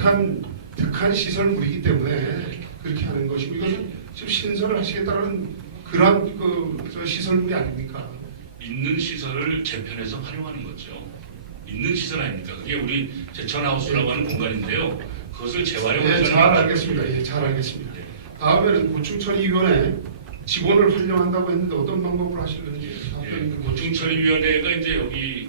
득한 시설물이기 때문에 그렇게 하는 것이고 이것은 지금 신설을 하시겠다는 그런 저 시설물이 아닙니까? 있는 시설을 재편해서 활용하는 거죠. 있는 시설 아닙니까? 그게 우리 제천하우스라고 하는 공간인데요. 그것을 예, 재활용하는 잘 알겠습니다. 예, 잘 알겠습니다. 다음에는 고충처리위원회 직원을 활용한다고 했는데 어떤 방법으로 하시는지 답변이 좀 고충처리위원회가 이제 여기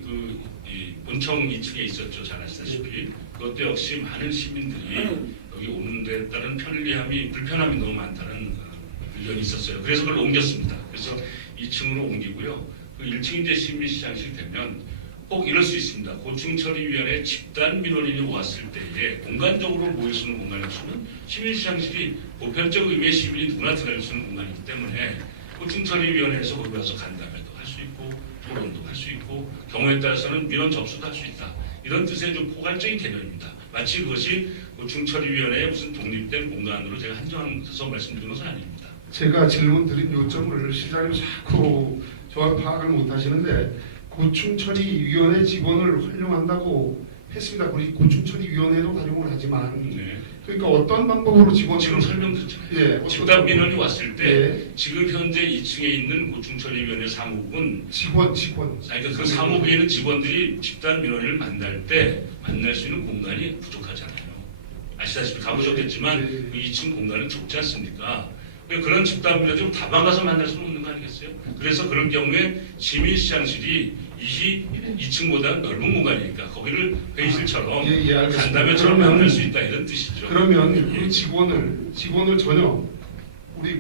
이 본청 2층에 있었죠. 잘 아시다시피. 그것도 역시 많은 시민들이 여기 오는 데 따른 불편함이 너무 많다는 의견이 있었어요. 그래서 그걸 옮겼습니다. 그래서 2층으로 옮기고요. 그 1층 이제 시민시장실 되면 꼭 이럴 수 있습니다. 고충처리위원회 집단 민원인이 왔을 때에 공간적으로 모일 수 있는 공간에서는 시민시장실이 보편적 의미의 시민이 누구나 들어갈 수 있는 공간이기 때문에 고충처리위원회에서 거기 와서 간담회도 할 수 있고 토론도 할 수 있고 경우에 따라서는 민원 접수도 할 수 있다. 이런 뜻의 좀 포괄적인 개념입니다. 마치 그것이 고충처리위원회의 무슨 독립된 공간으로 제가 한정해서 말씀드린 것은 아닙니다. 제가 질문 드린 요점을 시장님 자꾸 정확히 파악을 못 하시는데 고충처리위원회 직원을 활용한다고 했습니다. 우리 고충처리위원회도 활용을 하지만 네. 그러니까 어떤 방법으로 직원을 지금 설명드렸잖아요. 예, 어떤 집단 민원이 왔을 때 예, 지금 현재 2층에 있는 고충처리위원회 사무국은 직원 그러니까 그 사무부에 있는 직원들이 집단 민원인을 만날 때 만날 수 있는 공간이 부족하잖아요. 아시다시피 가보셨겠지만 예, 예. 그 2층 공간은 좁지 않습니까? 그런 집단 민원을 다방 가서 만날 수는 없는 거 아니겠어요? 그래서 그런 경우에 시민시장실이 2층보다 넓은 공간이니까 거기를 회의실처럼 예, 예, 알겠습니다. 간담회처럼 그러면- 만날 수 있다 이런 뜻이죠. 그러면 예. 그 직원을 전혀 우리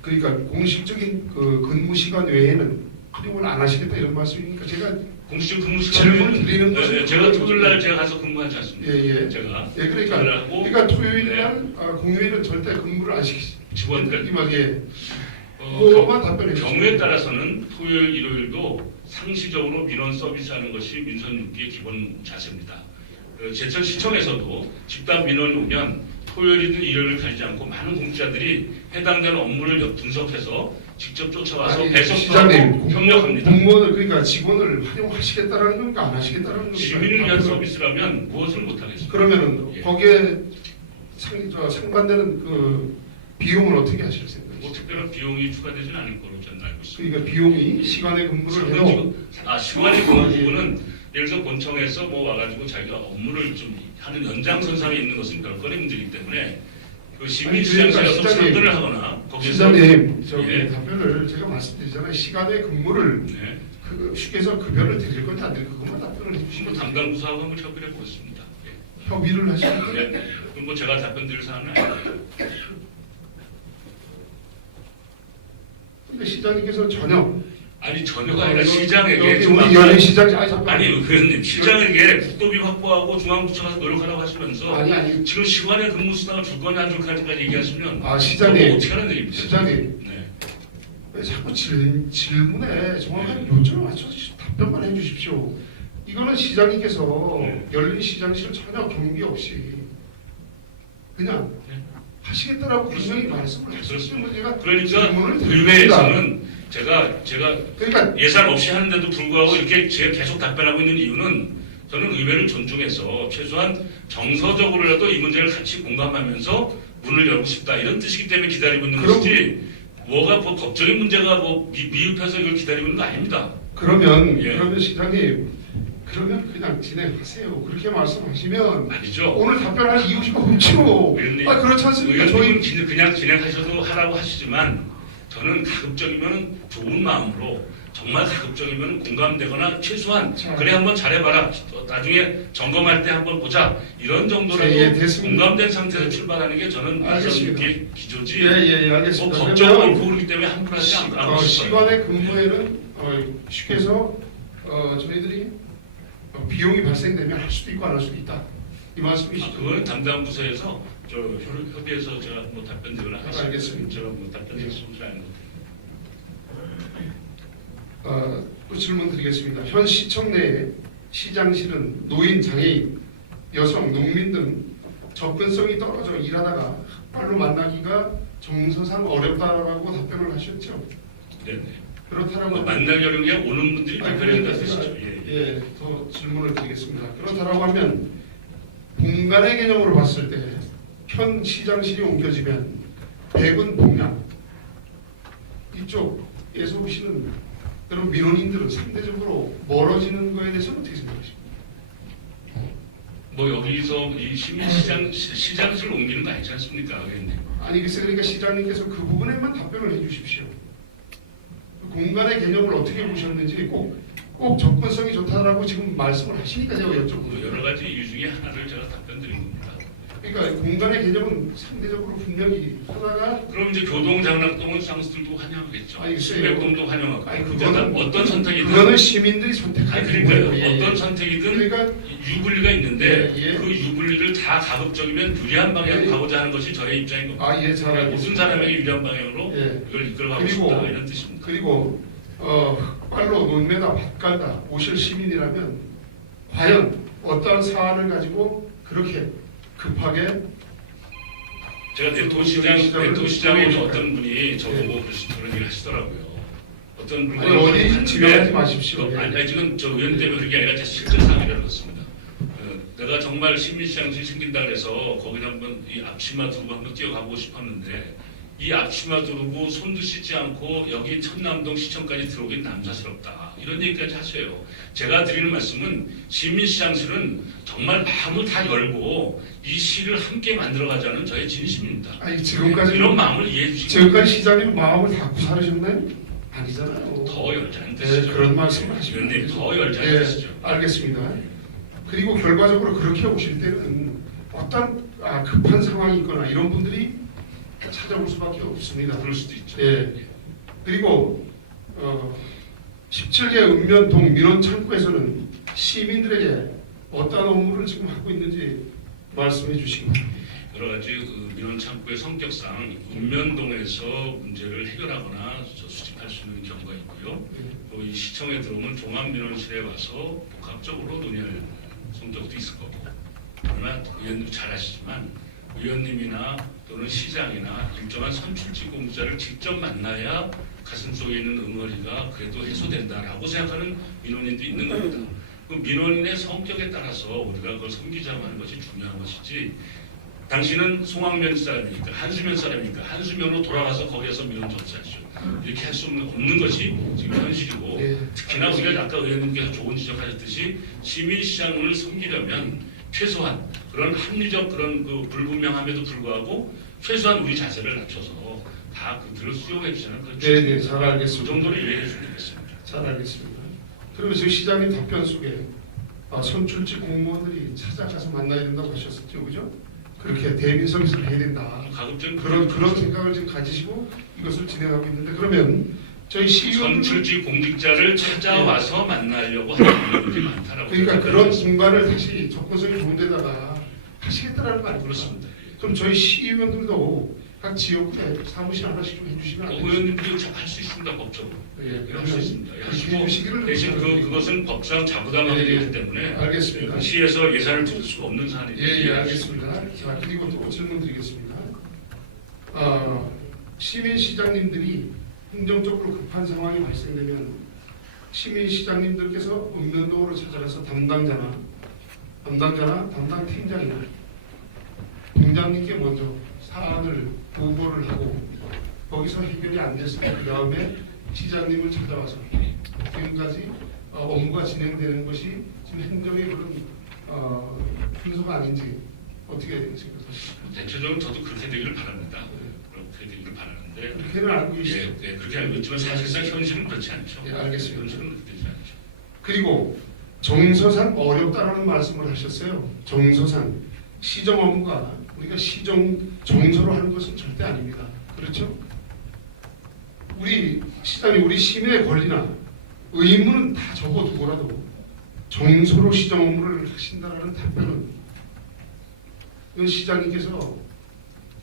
그러니까 공식적인 그 근무 시간 외에는 활용을 안 하시겠다 이런 말씀이니까 제가 공식 근무 질문 시간은 드리는 것은 제가 토요일 날 제가 가서 근무하지 않습니다. 예. 제가 예, 토요일 그러니까 날 하고 토요일 네. 날 공휴일은 절대 근무를 안 시키시. 직원들 예. 어, 뭐만 답변해 주시죠. 경우에 따라서는 토요일 일요일도 상시적으로 민원 서비스하는 것이 민선유기의 기본 자세입니다. 제천시청에서도 집단 민원이 오면 토요일이든 일요일을 가리지 않고 많은 공직자들이 해당되는 업무를 분석해서 직접 쫓아와서 아니, 배석하고 시장님, 협력합니다. 공무원을 그러니까 직원을 활용하시겠다라는 겁니까 안 하시겠다라는 겁니까? 시민을 위한 서비스라면 무엇을 못하겠습니까? 그러면은 예. 거기에 상반되는 그 비용을 어떻게 하실 생각이세요? 뭐 특별한 비용이 추가되지는 않을 거로 저는 알고 있습니다. 그러니까 비용이 시간에 근무를 해도 시간의 부분은 예를 들어 본청에서 뭐 와가지고 자기가 업무를 좀 하는 연장선상에 있는 것은 별건의 문제이기 때문에 그 시민시장에서 그러니까 어떤 상들을 하거나 거기서 시장님 저기 예. 답변을 제가 말씀드리잖아요. 시간에 근무를 네. 그 휴게소 급여를 드릴 건지 안 드릴 건지만 답변을 해주시면 뭐 담당 부서하고 한번 협의를 해보겠습니다. 예. 협의를 하시면 네. 그럼 뭐 제가 답변 드릴 사항은 아닙니다. 근데 시장님께서 전혀 아니 전혀가 아니라 시장에게 여기 지금 우리 아까- 연예시장 잠깐만. 아니 의원님 시장에게 국도비 확보하고 중앙부처가 노력하라고 하시면서 아니 지금 시간에 근무 수당을 줄 거냐 안 줄 거냐까지 얘기하시면 아 시장님 그거 어떻게 하는 얘기입니까? 시장님 네. 왜 자꾸 질문에 정확한 요점을 맞춰서 답변만 해주십시오. 이거는 시장님께서 네. 열린 시장실 전혀 경비 없이 그냥 네. 하시겠다라고 분명히 말씀을 하셨으면 제가 그러니까 질문을 드립니다. 의회에서는 제가 그러니까 예산 없이 하는데도 불구하고 이렇게 제가 계속 답변하고 있는 이유는 저는 의회를 존중해서 최소한 정서적으로라도 이 문제를 같이 공감하면서 문을 열고 싶다 이런 뜻이기 때문에 기다리고 있는 그럼- 것이지 뭐가 뭐 법적인 문제가 뭐 미흡해서 이걸 기다리고 있는 거 아닙니다. 그러면 예. 그러면 시장님 그러면 그냥 진행하세요. 그렇게 말씀하시면 아니죠. 오늘 답변할 이유가 없죠. 의원님, 아 그렇지 않습니까? 의원님은 저희 그냥 진행하셔도 하라고 하시지만 저는 가급적이면 좋은 마음으로 정말 가급적이면 공감되거나 최소한 자. 그래 한번 잘해봐라 나중에 점검할 때 한번 보자 이런 정도라도 예, 됐습니다. 공감된 상태에서 출발하는 게 저는 알겠습니다. 민선유기의 기조지 예예 알겠습니다. 뭐 법적으로 그러면 옳고 그르기 때문에 함부로 하지 않고 시간의 근무에는 쉽게서 저희들이 비용이 발생되면 할 수도 있고 안 할 수도 있다. 이 말씀이시죠? 그거는 담당 부서에서 저 협의해서 제가 뭐 답변 드리거나 알겠습니다. 제가 뭐 답변 드릴 수 없는 아닌 것 또 질문 드리겠습니다. 현 시청 내에 시장실은 노인, 장애인, 여성, 농민 등 접근성이 떨어져 일하다가 흑발로 만나기가 정서상 어렵다라고 답변을 하셨죠. 네네. 그렇다라고 뭐 만날 여력에 오는 분들이 발표된다 뜻이죠. 예. 예, 더 질문을 드리겠습니다. 그렇다라고 하면 공간의 개념으로 봤을 때 현 시장실이 옮겨지면 백은 동양 이쪽에서 오시는 그런 민원인들은 상대적으로 멀어지는 거에 대해서 어떻게 생각하십니까? 뭐 여기서 이 시장실 옮기는 거 아니지 않습니까, 의원님? 아니 글쎄 그러니까 시장님께서 그 부분에만 답변을 해주십시오. 공간의 개념을 어떻게 보셨는지 꼭 접근성이 좋다라고 지금 말씀을 하시니까 제가 뭐 여쭤보는 여러 가지 이유 중에 하나를 제가 답변드린 겁니다. 그러니까 공간의 개념은 상대적으로 분명히 하나가 그럼 이제 교동 장락동은 쌍수들도 환영하겠죠. 아니, 글쎄요. 수백동도 환영하고. 아니 그거는 어떤 선택이든 그거는 시민들이 아니 선택하는 그러니까요. 거예요. 예. 어떤 선택이든 그러니까 유불리가 있는데 예, 예. 그 유불리를 다 가급적이면 유리한 방향으로 예. 가고자 하는 것이 저의 입장인 겁니다. 예, 잘 알겠습니다. 무슨 사람에게 유리한 방향으로 예. 이걸 이끌어가고 그리고- 싶다 이런 뜻입니다. 그리고 흑발로 논매다 밭간다 오실 시민이라면 과연 어떠한 사안을 가지고 그렇게 급하게 제가 대토시장에 있는 어떤 분이 저보고 그런 얘기를 하시더라고요. 어떤 분이 아니 어디 지명하지 마십시오. 아니 지금 저 의원 때문에 그런 게 아니라 제 실제 상황이라 그렇습니다. 내가 정말 시민시장실이 생긴다 그래서 거기다 한번 이 앞치마 두고 한번 뛰어가보고 싶었는데 이 앞치마 두르고 손도 씻지 않고 여기 천남동 시청까지 들어오긴 남사스럽다. 이런 얘기까지 하세요. 제가 드리는 말씀은 시민시장실은 정말 마음을 다 열고 이 시를 함께 만들어가자는 저의 진심입니다. 아니 지금까지 이런 마음을 이해해 주시고 지금까지 시장님 마음을 다 구사르셨나요? 아니잖아요. 더 열자는 네, 뜻이죠. 그런 말씀을 하시면 의원님 더 열자는 네, 뜻이죠. 알겠습니다. 그리고 결과적으로 그렇게 오실 때는 어떤 급한 상황이 있거나 이런 분들이 찾아올 수밖에 없습니다. 그럴 수도 있죠. 예. 그리고 17개 읍면동 민원 창구에서는 시민들에게 어떤 업무를 지금 하고 있는지 말씀해 주시기 바랍니다. 여러 가지 그 민원 창구의 성격상 읍면동에서 문제를 해결하거나 수집할 수 있는 경우가 있고요. 또 이 시청에 들어오면 종합민원실에 와서 복합적으로 논의할 성격도 있을 거고. 그러나 의원님도 잘 아시지만 의원님이나 또는 시장이나 일정한 선출직 공직자를 직접 만나야 가슴속에 있는 응어리가 그래도 해소된다라고 생각하는 민원인도 있는 겁니다. 그 민원인의 성격에 따라서 우리가 그걸 섬기자고 하는 것이 중요한 것이지, 당신은 송악면 사람이니까 한수면 사람이니까 한수면으로 돌아가서 거기에서 민원 접수하시오, 이렇게 할 수 없는 것이 지금 현실이고, 네. 특히나 우리가 아까 의원님께서 좋은 지적하셨듯이 시민시장을 섬기려면 최소한 그런 합리적 그런 그 불분명함에도 불구하고 최소한 우리 자세를 낮춰서 다 그들을 수용해 주자는 그런 네네, 잘 그 알겠습니다. 정도로 이해해 주면 되겠습니다. 잘 알겠습니다. 그러면 지금 시장님 답변 속에 선출직 공무원들이 찾아가서 만나야 된다고 하셨었죠, 그죠? 그렇게 대민 서비스를 해야 된다. 가급적 그런 생각을 지금 가지시고 이것을 진행하고 있는데, 그러면 저희 시의원 선출직 공직자를 찾아와서 만나려고 하는 분들이 많다라고 그러니까 그런 생각합니다. 공간을 다시 접근성이 좋은 데다가 하시겠다라는 거 아닙니까? 그렇습니다. 그럼 저희 시의원들도 각 지역구에 사무실 하나씩 좀 해주시면 안 되겠습니까? 의원님들이 할 수 있습니다, 법적으로. 예, 할 수 있습니다. 그렇게 하시고 해주시기를 대신 부탁드립니다. 그것은 법상 자부담하게 예, 예. 되기 때문에 알겠습니다. 그 시에서 예산을 줄일 수가 없는 사안입니다. 예, 알겠습니다. 자, 그리고 또 질문 드리겠습니다. 시민시장님들이 행정적으로 급한 상황이 발생되면 시민시장님들께서 읍면동으로 찾아가서 담당자나 담당 팀장이나 동장님께 먼저 사안을 보고를 하고 거기서 해결이 안 됐으면 그 다음에 시장님을 찾아와서 지금까지 업무가 진행되는 것이 지금 행정의 그런 순서가 아닌지 어떻게 생각하십니까? 대체적으로 저도 그렇게 되기를 바랍니다. 그렇게 되기를 바라는데 그렇게는 알고 계시죠? 예, 그렇게 알고 있지만 사실상 현실은 그렇지 않죠. 예, 알겠습니다. 현실은 그렇게 되지 않죠. 그리고 정서상 어렵다라는 말씀을 하셨어요. 정서상 시정 업무가 우리가 정서로 하는 것은 절대 아닙니다. 그렇죠? 우리 시장님, 우리 시민의 권리나 의무는 다 접어두고라도 정서로 시정 업무를 하신다라는 답변은, 이건 시장님께서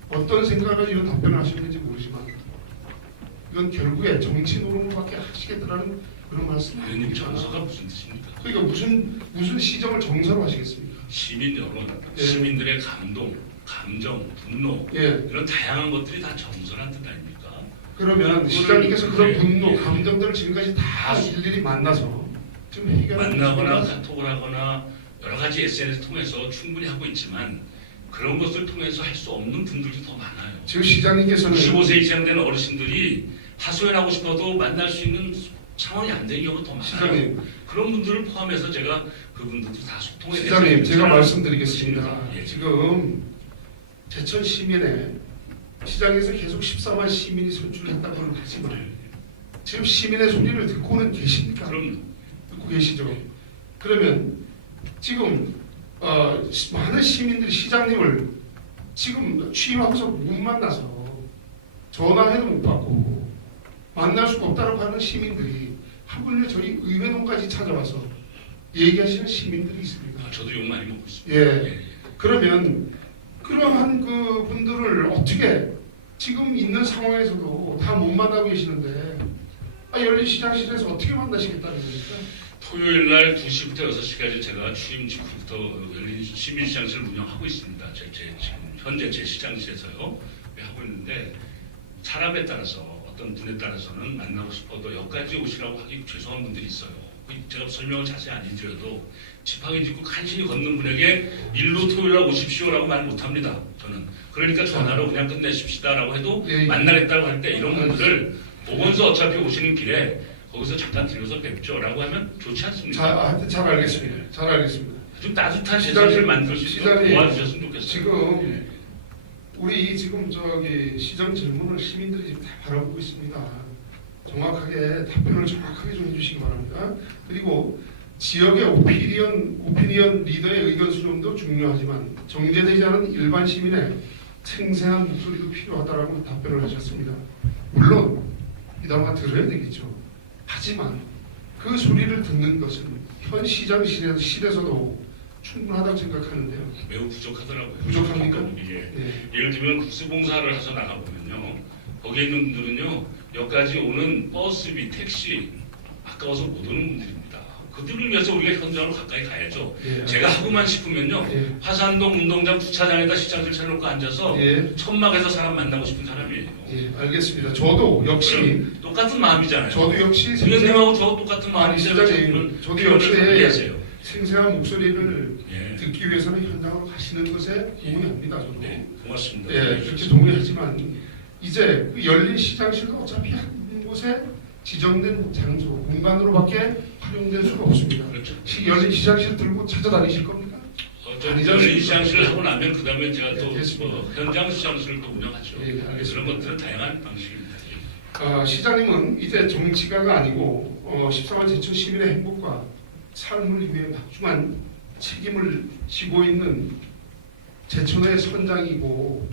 어떤 생각을 가지고 이런 답변을 하셨는지 모르지만 이건 결국에 정치 노름밖에 하시겠다라는 그런 말씀이 의원님 아닙니다. 정서가 무슨 뜻입니까? 그러니까 무슨 시정을 정서로 하시겠습니까? 시민 여론, 예. 시민들의 감동, 감정, 분노 예. 이런 다양한 것들이 다 정서란 뜻 아닙니까? 그러면 시장님께서 그런 예, 분노, 예. 감정들을 지금까지 다 일일이 만나서 좀 해결하는 만나거나 것은 카톡을 하거나 여러 가지 SNS 통해서 충분히 하고 있지만 그런 것을 통해서 할 수 없는 분들도 더 많아요. 지금 시장님께서는 15세 이상 되는 어르신들이 하소연하고 싶어도 만날 수 있는 상황이 안 되는 경우가 더 많아요. 시장님, 그런 분들을 포함해서 제가 그분들도 다 소통에 시장님 대해서 제가 말씀드리겠습니다. 예. 지금 제천 시민에 시장에서 계속 14만 시민이 선출했다고는 하지만 지금 시민의 소리를 듣고는 계십니까? 그럼 듣고 계시죠? 그러면 지금 많은 시민들이 시장님을 지금 취임하고서 못 만나서 전화해도 못 받고 만날 수가 없다고 하는 시민들이 하물며 저희 의회동까지 찾아와서 얘기하시는 시민들이 있습니다. 저도 욕 많이 먹고 있습니다. 예. 그러면 그러한 그 분들을 어떻게 지금 있는 상황에서도 다 못 만나고 계시는데 열린 시장실에서 어떻게 만나시겠다는 겁니까? 토요일 날 2시부터 6시까지 제가 취임 직후부터 열린 시민시장실을 운영하고 있습니다. 지금 현재 제 시장실에서요 하고 있는데 사람에 따라서 어떤 분에 따라서는 만나고 싶어도 여기까지 오시라고 하기 죄송한 분들이 있어요. 제가 설명을 자세히 안 해드려도 지팡이 짚고 간신히 걷는 분에게 일로 토요일 날 오십시오라고 말 못합니다. 저는 그러니까 전화로 그냥 끝내십시다라고 해도 예. 만나겠다고 할 때 이런 분들을 보건소 어차피 오시는 길에 거기서 잠깐 들려서 뵙죠라고 하면 좋지 않습니까? 하여튼 잘 알겠습니다. 잘 알겠습니다. 좀 따뜻한 시장님, 세상을 만들 수 있도록 시장님, 도와주셨으면 좋겠어요. 지금 우리 지금 시정 질문을 시민들이 지금 다 바라보고 있습니다. 정확하게 답변을 정확하게 좀 해주시기 바랍니다. 그리고 지역의 오피니언 리더의 의견 수렴도 중요하지만 정제되지 않은 일반 시민의 생생한 목소리도 필요하다라고 답변을 하셨습니다. 물론 이담화 들어야 되겠죠. 하지만 그 소리를 듣는 것은 현 시장실에서도 충분하다고 생각하는데요. 매우 부족하더라고요. 부족합니까? 예. 네. 예를 들면 국수봉사를 해서 나가보면요. 거기에 있는 분들은요. 여기까지 오는 버스비, 택시 아까워서 못 오는 분들입니다. 그들을 위해서 우리가 현장으로 가까이 가야죠. 예. 제가 하고만 싶으면요. 예. 화산동 운동장 주차장에다 시장실 차려놓고 앉아서 예. 천막에서 사람 만나고 싶은 사람이에요. 예, 알겠습니다. 저도 역시 그럼 똑같은 마음이잖아요. 저도 역시 의원님하고 저 똑같은 아니, 마음인데 시장님, 저도 표현을 역시 달리하세요. 생생한 목소리를 예. 듣기 위해서는 현장으로 가시는 것에 동의합니다. 저도. 네, 고맙습니다. 예, 그렇게 동의하지만 이제 그 열린 시장실도 어차피 한 곳에 지정된 장소, 공간으로밖에 활용될 수가 없습니다. 그렇죠. 열린 시장실 들고 찾아다니실 겁니까? 열린 시장실을 하고 나면 그 다음에 제가 또 네, 됐습니다. 현장 시장실을 또 운영하죠. 예, 알겠습니다. 그런 것들은 다양한 방식입니다. 시장님은 이제 정치가가 아니고 14만 제천 시민의 행복과 삶을 위해 막중한 책임을 지고 있는 제천의 선장이고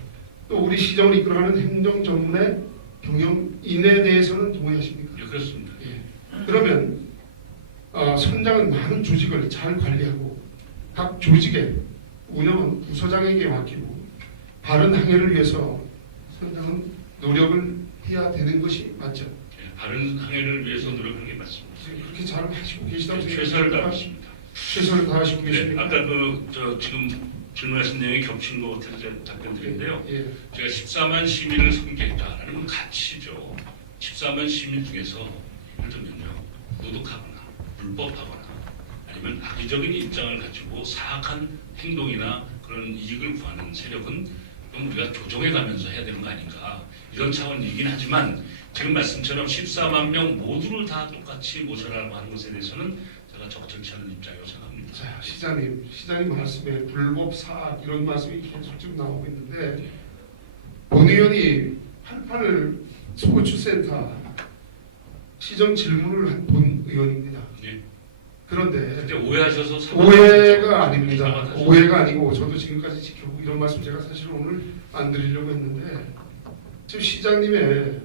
또 우리 시정을 이끌어가는 행정 전문의 경영인에 대해서는 동의하십니까? 예, 그렇습니다. 예. 그러면 선장은 많은 조직을 잘 관리하고 각 조직의 운영은 부서장에게 맡기고 바른 항해를 위해서 선장은 노력을 해야 되는 것이 맞죠. 예, 바른 항해를 위해서 노력하는 게 맞습니다. 그렇게 잘 하시고 계시다고 최선을 생각합니다. 다하겠습니다. 최선을 다하시고 네, 계십니까? 아까 지금 질문하신 내용이 겹친 것 같아서 제가 답변드린데요. 예. 제가 14만 시민을 섬기겠다라는 건 가치죠. 14만 시민 중에서 예를 들면요, 노력하거나 불법하거나 아니면 악의적인 입장을 가지고 사악한 행동이나 그런 이익을 구하는 세력은 좀 우리가 조정해가면서 해야 되는 거 아닌가 이런 차원이긴 하지만 지금 말씀처럼 14만 명 모두를 다 똑같이 모셔라고 하는 것에 대해서는 제가 적절치 않은 입장이라고 생각합니다. 자, 시장님 말씀에 불법 사악 이런 말씀이 계속 지금 나오고 있는데 본 의원이 88 스포츠센터 시정 질문을 한 본 의원입니다. 예. 그런데 그때 오해하셔서 오해가 아닙니다. 사과하셨죠. 오해가 아니고 저도 지금까지 지켜보고 이런 말씀 제가 사실 오늘 안 드리려고 했는데 지금 시장님의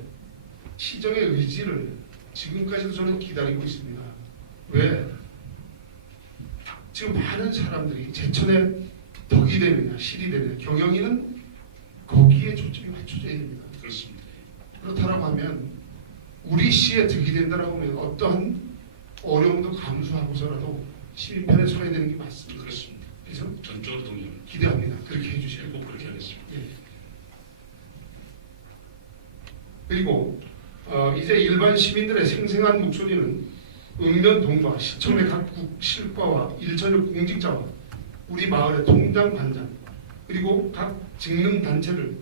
시정의 의지를 지금까지도 저는 기다리고 있습니다. 왜? 지금 많은 사람들이 제천에 덕이 되느냐 실이 되느냐 경영인은 거기에 초점이 맞춰져야 됩니다. 그렇습니다. 그렇다고 하면 우리 시에 득이 된다라고 하면 어떠한 어려움도 감수하고서라도 시민 편에 서야 되는 게 맞습니다. 그렇습니다. 그래서 전적으로 동의합니다. 기대합니다. 그렇게 해주시고 꼭 그렇게 하겠습니다. 예. 그리고 이제 일반 시민들의 생생한 목소리는 읍면동과 시청의 각 국실과와 일천역 공직자와 우리 마을의 통장 반장 그리고 각 직능 단체를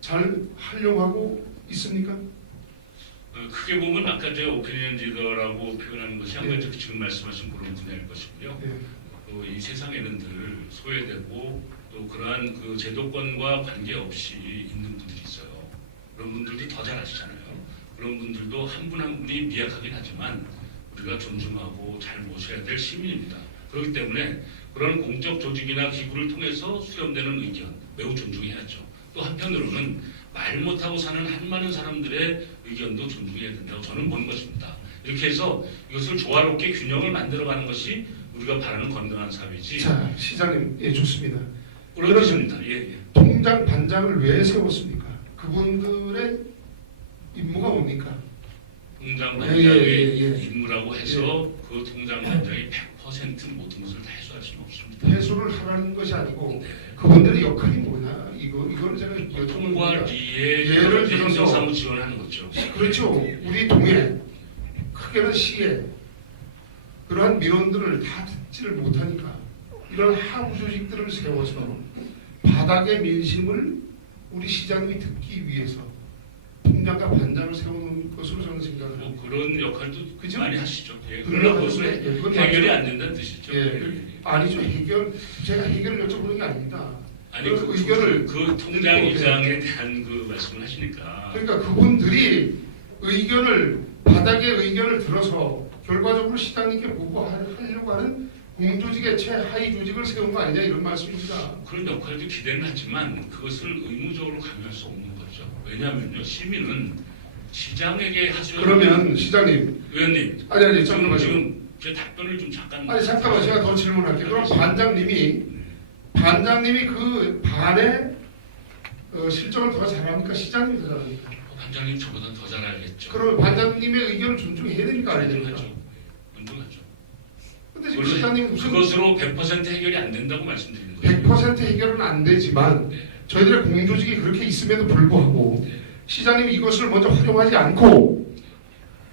잘 활용하고 있습니까? 크게 보면 아까 제가 오피니언 리더라고 표현하는 것이 아마 예. 지금 말씀하신 그런 분야일 것이고요. 예. 또 이 세상에는 늘 소외되고 또 그러한 그 제도권과 관계없이 있는 분들이 있어요. 그런 분들도 더 잘 아시잖아요. 그런 분들도 한 분 한 분이 미약하긴 하지만 우리가 존중하고 잘 모셔야 될 시민입니다. 그렇기 때문에 그런 공적 조직이나 기구를 통해서 수렴되는 의견 매우 존중해야죠. 또 한편으로는 말 못하고 사는 한많은 사람들의 의견도 존중해야 된다고 저는 보는 것입니다. 이렇게 해서 이것을 조화롭게 균형을 만들어가는 것이 우리가 바라는 건강한 사회지. 자, 시장님, 예, 좋습니다. 그렇습니다. 예, 예. 통장 반장을 왜 세웠습니까? 그분들의 임무가 뭡니까? 통장 예, 반장의 예, 예. 임무라고 해서 그 통장 반장이 100% 모든 것을 다 해소할 수는 없습니다. 해소를 하라는 것이 아니고 네. 그분들의 역할이 뭐냐? 이거는 제가 통과 여쭤봅니다. 뒤에 예를 들어서 행정사무 지원하는 거죠. 그렇죠. 우리 동에 크게는 시에 그러한 민원들을 다 듣지를 못하니까 이런 하부 조직들을 세워서 바닥의 민심을 우리 시장님이 듣기 위해서 통장과 반장을 세우는 것으로 저는 생각을 합니다. 뭐 그런 역할도 그죠? 많이 하시죠. 예, 그런 그러나 역할도 그것은 예, 그건 해결이 맞죠. 안 된다는 뜻이죠. 예, 아니죠. 제가 해결을 여쭤보는 게 아닙니다. 아니 그 그 의견을 그 통장이장에 대한 그 말씀을 하시니까 그러니까 그분들이 의견을 바닥의 의견을 들어서 결과적으로 시장님께 보고하려고 하는 공조직의 최하위 조직을 세운 거 아니냐 이런 말씀입니다. 그런 역할도 기대는 하지만 그것을 의무적으로 강요할 수 없는 거죠. 왜냐하면요 시민은 시장에게 하셔야 그러면 시장님 의원님 아니 지금 잠깐만요. 지금 제 답변을 좀 잠깐. 아니 잠깐만 제가 더 질문할게요. 그럼 반장님이 그 반의 실정을 더 잘합니까? 시장님이 더 잘합니까? 반장님 저보다 더 잘 알겠죠. 그러면 반장님의 의견을 존중해야 되니까 안 해야 됩니까? 존중하죠. 근데 지금 시장님 무슨 그것으로 100% 해결이 안 된다고 말씀드리는 거예요. 100% 해결은 안 되지만 네. 저희들의 공조직이 그렇게 있음에도 불구하고 네. 시장님이 이것을 먼저 활용하지 않고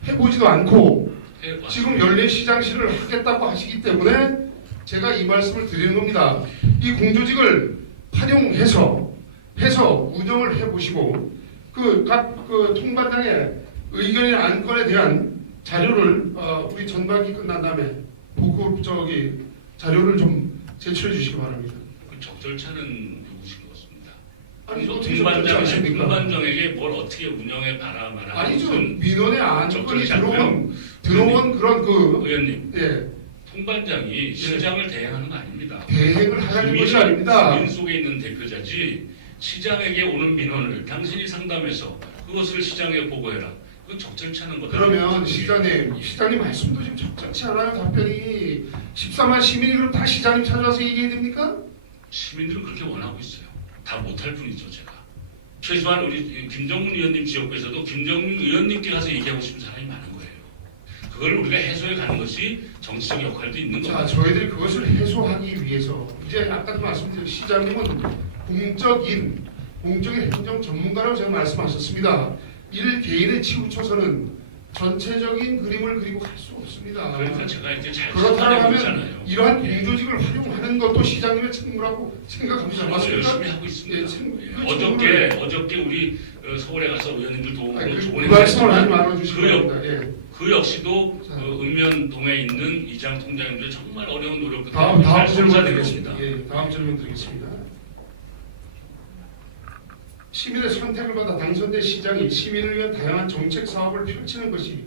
해보지도 않고 네, 맞습니다. 지금 열린 시장실을 하겠다고 하시기 때문에 제가 이 말씀을 드리는 겁니다. 이 공조직을 활용해서 운영을 해보시고 각 통반장의 의견이나 안건에 대한 자료를 우리 전반기 끝난 다음에 보고 자료를 좀 제출해 주시기 바랍니다. 그 적절차는 누구신 것 같습니다. 아니 어떻게 적절치 않습니까? 동반장에게 뭘 어떻게 운영해 봐라 말아. 아니죠. 민원의 안건이 적절치 않고요. 들어온 그런 의원님, 예, 통반장이 시장을 대행하는 거 아닙니다. 대행을 하자는 것이 아닙니다. 시민 속에 있는 대표자지 시장에게 오는 민원을 당신이 상담해서 그것을 시장에 보고해라. 그건 적절치 않은 거다. 그러면 시장님 말씀도 지금 적절치 않아요. 답변이 14만 시민이 그럼 다 시장님 찾아와서 얘기해야 됩니까? 시민들은 그렇게 원하고 있어요. 다 못할 뿐이죠, 제가. 최소한 우리 김정문 의원님 지역구에서도 김정문 의원님께 가서 얘기하고 싶은 사람이 많은 거예요. 그걸 우리가 해소해 가는 것이 정치적 역할도 있는 자, 겁니다. 저희들이 그것을 해소하기 위해서 이제 아까도 말씀드린 시장님은 공적인 행정 전문가라고 제가 말씀하셨습니다. 일 개인에 치우쳐서는 전체적인 그림을 그리고 갈 수 없습니다. 그러니까 제가 이제 잘 그렇다고 판단해 하면 보잖아요. 이러한 공조직을 활용하는 것도 시장님의 책무라고 생각합니다. 그래서 맞습니까? 열심히 하고 있습니다. 예, 책무- 예, 그 어저께 우리 서울에 가서 의원님들 도움으로 좋은 그 말씀을 하지 행사 말아주시기 바랍니다. 예. 그 역시도 자. 읍면동에 있는 이장 통장님들 정말 어려운 노력 끝에 다음 잘 질문 성사되겠습니다. 드리겠습니다. 예, 다음 질문 드리겠습니다. 시민의 선택을 받아 당선된 시장이 시민을 위한 다양한 정책 사업을 펼치는 것이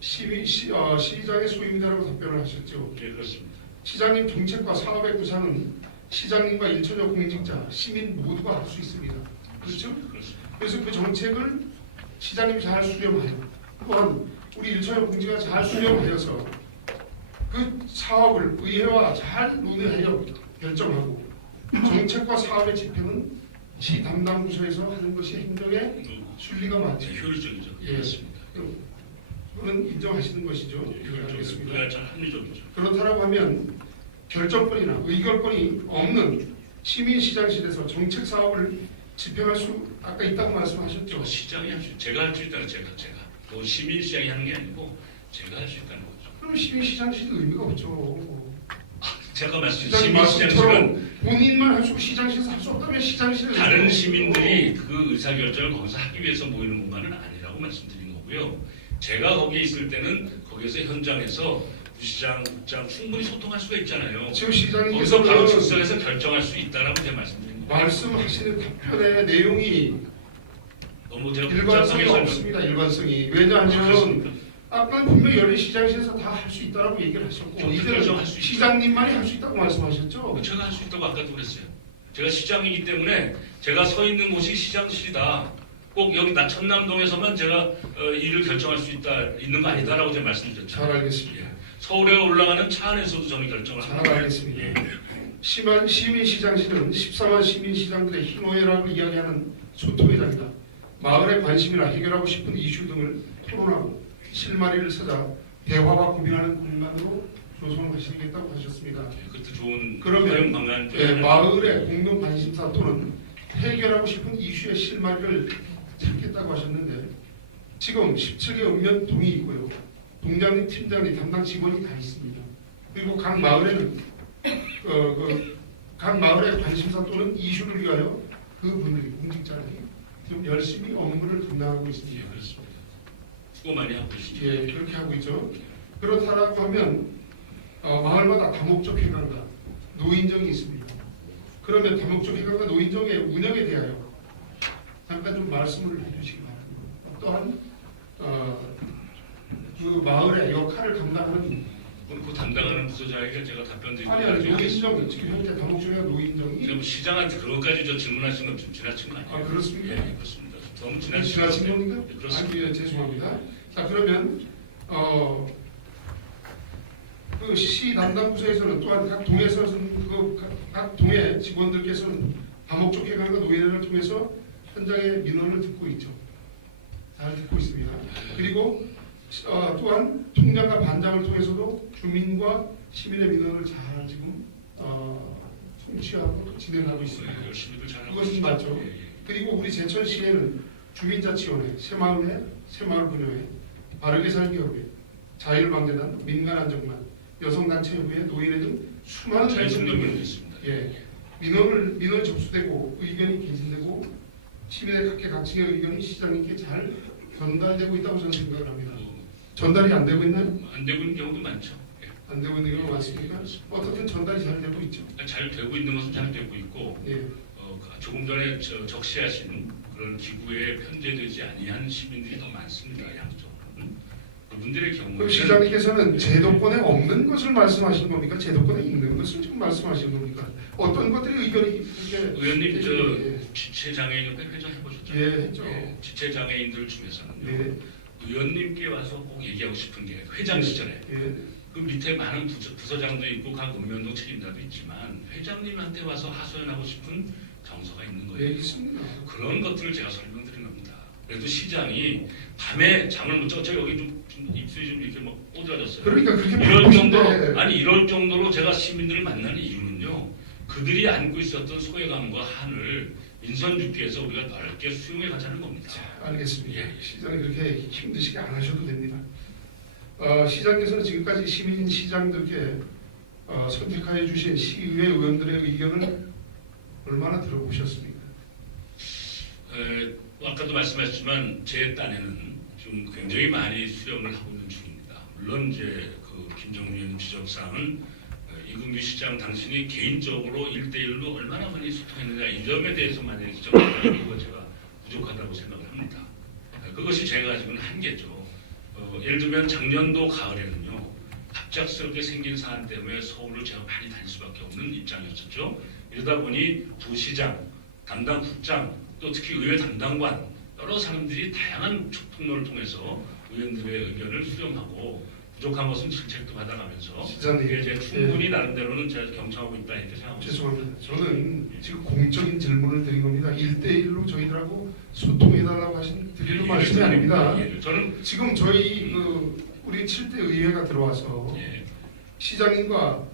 시장의 소임이다라고 답변을 하셨죠. 예, 그렇습니다. 시장님 정책과 사업의 구상은 시장님과 일천여 공직자, 시민 모두가 할 수 있습니다. 그렇죠? 그렇습니다. 그래서 그 정책을 시장님이 잘 수렴하여 또한 우리 일천여 공직자가 잘 수렴하여서 그 사업을 의회와 잘 논의하여 결정하고 정책과 사업의 집행은 시 담당 부서에서 하는 것이 행정의 순리가 맞죠. 효율적이죠. 예. 그렇습니다. 그건 인정하시는 것이죠. 효율적이죠. 알겠습니다. 그래야 잘 합리적이죠. 그렇다고 하면 결정권이나 의결권이 없는 시민시장실에서 정책 사업을 집행할 수 아까 있다고 말씀하셨죠. 시장이 할 수, 제가 할 수 있다는 제가. 또 시민 시장이 하는 게 아니고 제가 할 수 있다는 거죠. 그럼 시민시장실이 의미가 없죠. 제가 말씀드린 시장님 시민시장실은 말씀처럼 본인만 할 수 없고 시장실에서 할 수 없다면 시장실을 다른 시민들이 그 의사결정을 거기서 하기 위해서 모이는 공간은 아니라고 말씀드린 거고요. 제가 거기에 있을 때는 거기에서 현장에서 부시장, 국장 충분히 소통할 수가 있잖아요. 지금 거기서 바로 시장님께서 즉석에서 결정할 수 있다라고 제가 말씀드린 거예요. 말씀하시는 답변의 내용이 너무 제가 일관성이 복잡하게 없습니다. 일관성이. 왜냐하면 그렇습니다. 아까 분명히 열린 시장실에서 다 할 수 있다라고 얘기를 하셨고 정책 이제는 결정할 수 있죠. 시장님만이 할 수 있다고 말씀하셨죠. 제가 할 수 있다고 아까도 그랬어요. 제가 시장이기 때문에 제가 서 있는 곳이 시장실이다. 꼭 여기 천남동에서만 제가 일을 결정할 수 있는 거 아니다라고 제가 말씀드렸죠. 잘 알겠습니다. 예. 서울에 올라가는 차 안에서도 저는 결정을 잘 합니다. 알겠습니다. 예. 시민시장실은 14만 시민시장들의 희노애락을 이야기하는 소통회장이다. 마을의 관심이나 해결하고 싶은 이슈 등을 토론하고 실마리를 찾아 대화가 고민하는 공간으로 조성하시겠다고 하셨습니다. 예, 그것도 좋은 그러면 사용 방안 중에 마을의 공동 관심사 또는 해결하고 싶은 이슈의 실마리를 찾겠다고 하셨는데 지금 17개 읍면동이 있고요. 동장님, 팀장님, 담당 직원이 다 있습니다. 그리고 각 마을에는 각 마을의 관심사 또는 이슈를 위하여 그분들이 공직자들이 좀 열심히 업무를 담당하고 예, 있습니다. 그렇습니다. 수고 많이 하고 계시죠. 예, 그렇게 하고 있죠. 그렇다라고 하면 마을마다 다목적 회관과 노인정이 있습니다. 그러면 다목적 회관과 노인정의 운영에 대하여 잠깐 좀 말씀을 해주시기 바랍니다. 또한 그 마을의 역할을 담당하는 그 담당하는 부서장에게 제가 답변 드리고 아니 노인정 지금 현재 다목적 회관 노인정이 지금 시장한테 그것까지 저 질문하신 건 좀 지나친 거 아니에요? 그렇습니까? 예, 그렇습니다. 너무 지나친 지나친 것 겁니까? 같아요. 예, 그렇습니다. 죄송합니다. 자 그러면 그 시 담당 부서에서는 또한 각 동에서는 각 동의 직원들께서는 다목적 회관과 노예를 통해서 현장의 민원을 듣고 있죠. 잘 듣고 있습니다. 그리고 또한 총장과 반장을 통해서도 주민과 시민의 민원을 잘 지금 송취하고 진행하고 있습니다. 열심히들 잘하고 그것은 있습니다. 맞죠. 예, 예. 그리고 우리 제천시에는 주민자치원회, 새마을분여회, 바르게 살기 협회, 자율방재단, 민간안정단, 여성단체협회, 노인회 등 수많은 자유숙련을 했습니다. 민원이 접수되고 의견이 개진되고 시민의 각계각층의 의견이 시장님께 잘 전달되고 있다고 저는 생각을 합니다. 전달이 안 되고 있나요? 안 되고 있는 경우도 많죠. 예. 안 되고 있는 경우가 많습니까? 어떻든 전달이 잘 되고 있죠. 잘 되고 있는 것은 잘 되고 있고 예. 조금 전에 적시하신 그런 기구에 편제되지 아니한 시민들이 더 많습니다. 양쪽. 그분들의 그럼 경우는 시장님께서는 제도권에 없는 것을 말씀하시는 겁니까? 제도권에 있는 것을 지금 말씀하시는 겁니까? 어떤 것들이 의견이 그렇게 의원님 예. 지체 장애인협회 회장해 보셨죠? 예, 했죠. 지체 장애인들 중에서는요. 네. 의원님께 와서 꼭 얘기하고 싶은 게 회장 시절에 예. 그 밑에 많은 부서장도 있고 각 읍면동 책임자도 있지만 회장님한테 와서 하소연하고 싶은 정서가 있는 거예요. 예, 있습니다. 그런 것들을 제가 설명드린 겁니다. 그래도 시장이 밤에 잠을 못 자고 저 여기 좀 입술이 좀 이렇게 막 오드라졌어요. 그러니까 그렇게 이럴 바쁘신데 정도로 아니 이럴 정도로 제가 시민들을 만나는 이유는요. 그들이 안고 있었던 소외감과 한을 인선주기에서 우리가 넓게 수용해 가자는 겁니다. 알겠습니다. 예. 시장이 그렇게 힘드시게 안 하셔도 됩니다. 시장께서는 지금까지 시민 시장들께 선택하여 주신 시의회 의원들의 의견을 얼마나 들어보셨습니까? 아까도 말씀하셨지만 제 딴에는 지금 굉장히 많이 수렴을 하고 있는 중입니다. 물론 이제 그 김정민 의원 지적사항은 이금규 시장 당신이 개인적으로 1대1로 얼마나 많이 소통했느냐 이 점에 대해서 만약에 지적하는 제가 부족하다고 생각을 합니다. 그것이 제가 지금 한계죠. 예를 들면 작년도 가을에는요. 갑작스럽게 생긴 사안 때문에 서울을 제가 많이 다닐 수밖에 없는 입장이었었죠. 이러다 보니 부시장, 담당 국장, 또 특히 의회 담당관 여러 사람들이 다양한 통로를 통해서 의원들의 의견을 수렴하고 부족한 것은 질책도 받아가면서 시장님, 이게 이제 충분히 나름대로는 제가 경청하고 있다 이렇게 생각합니다. 죄송합니다. 저는 지금 공적인 질문을 드린 겁니다. 1대1로 저희들하고 소통해달라고 드리는 말씀이 아닙니다. 저는 지금 저희 우리 7대 의회가 들어와서 예, 시장님과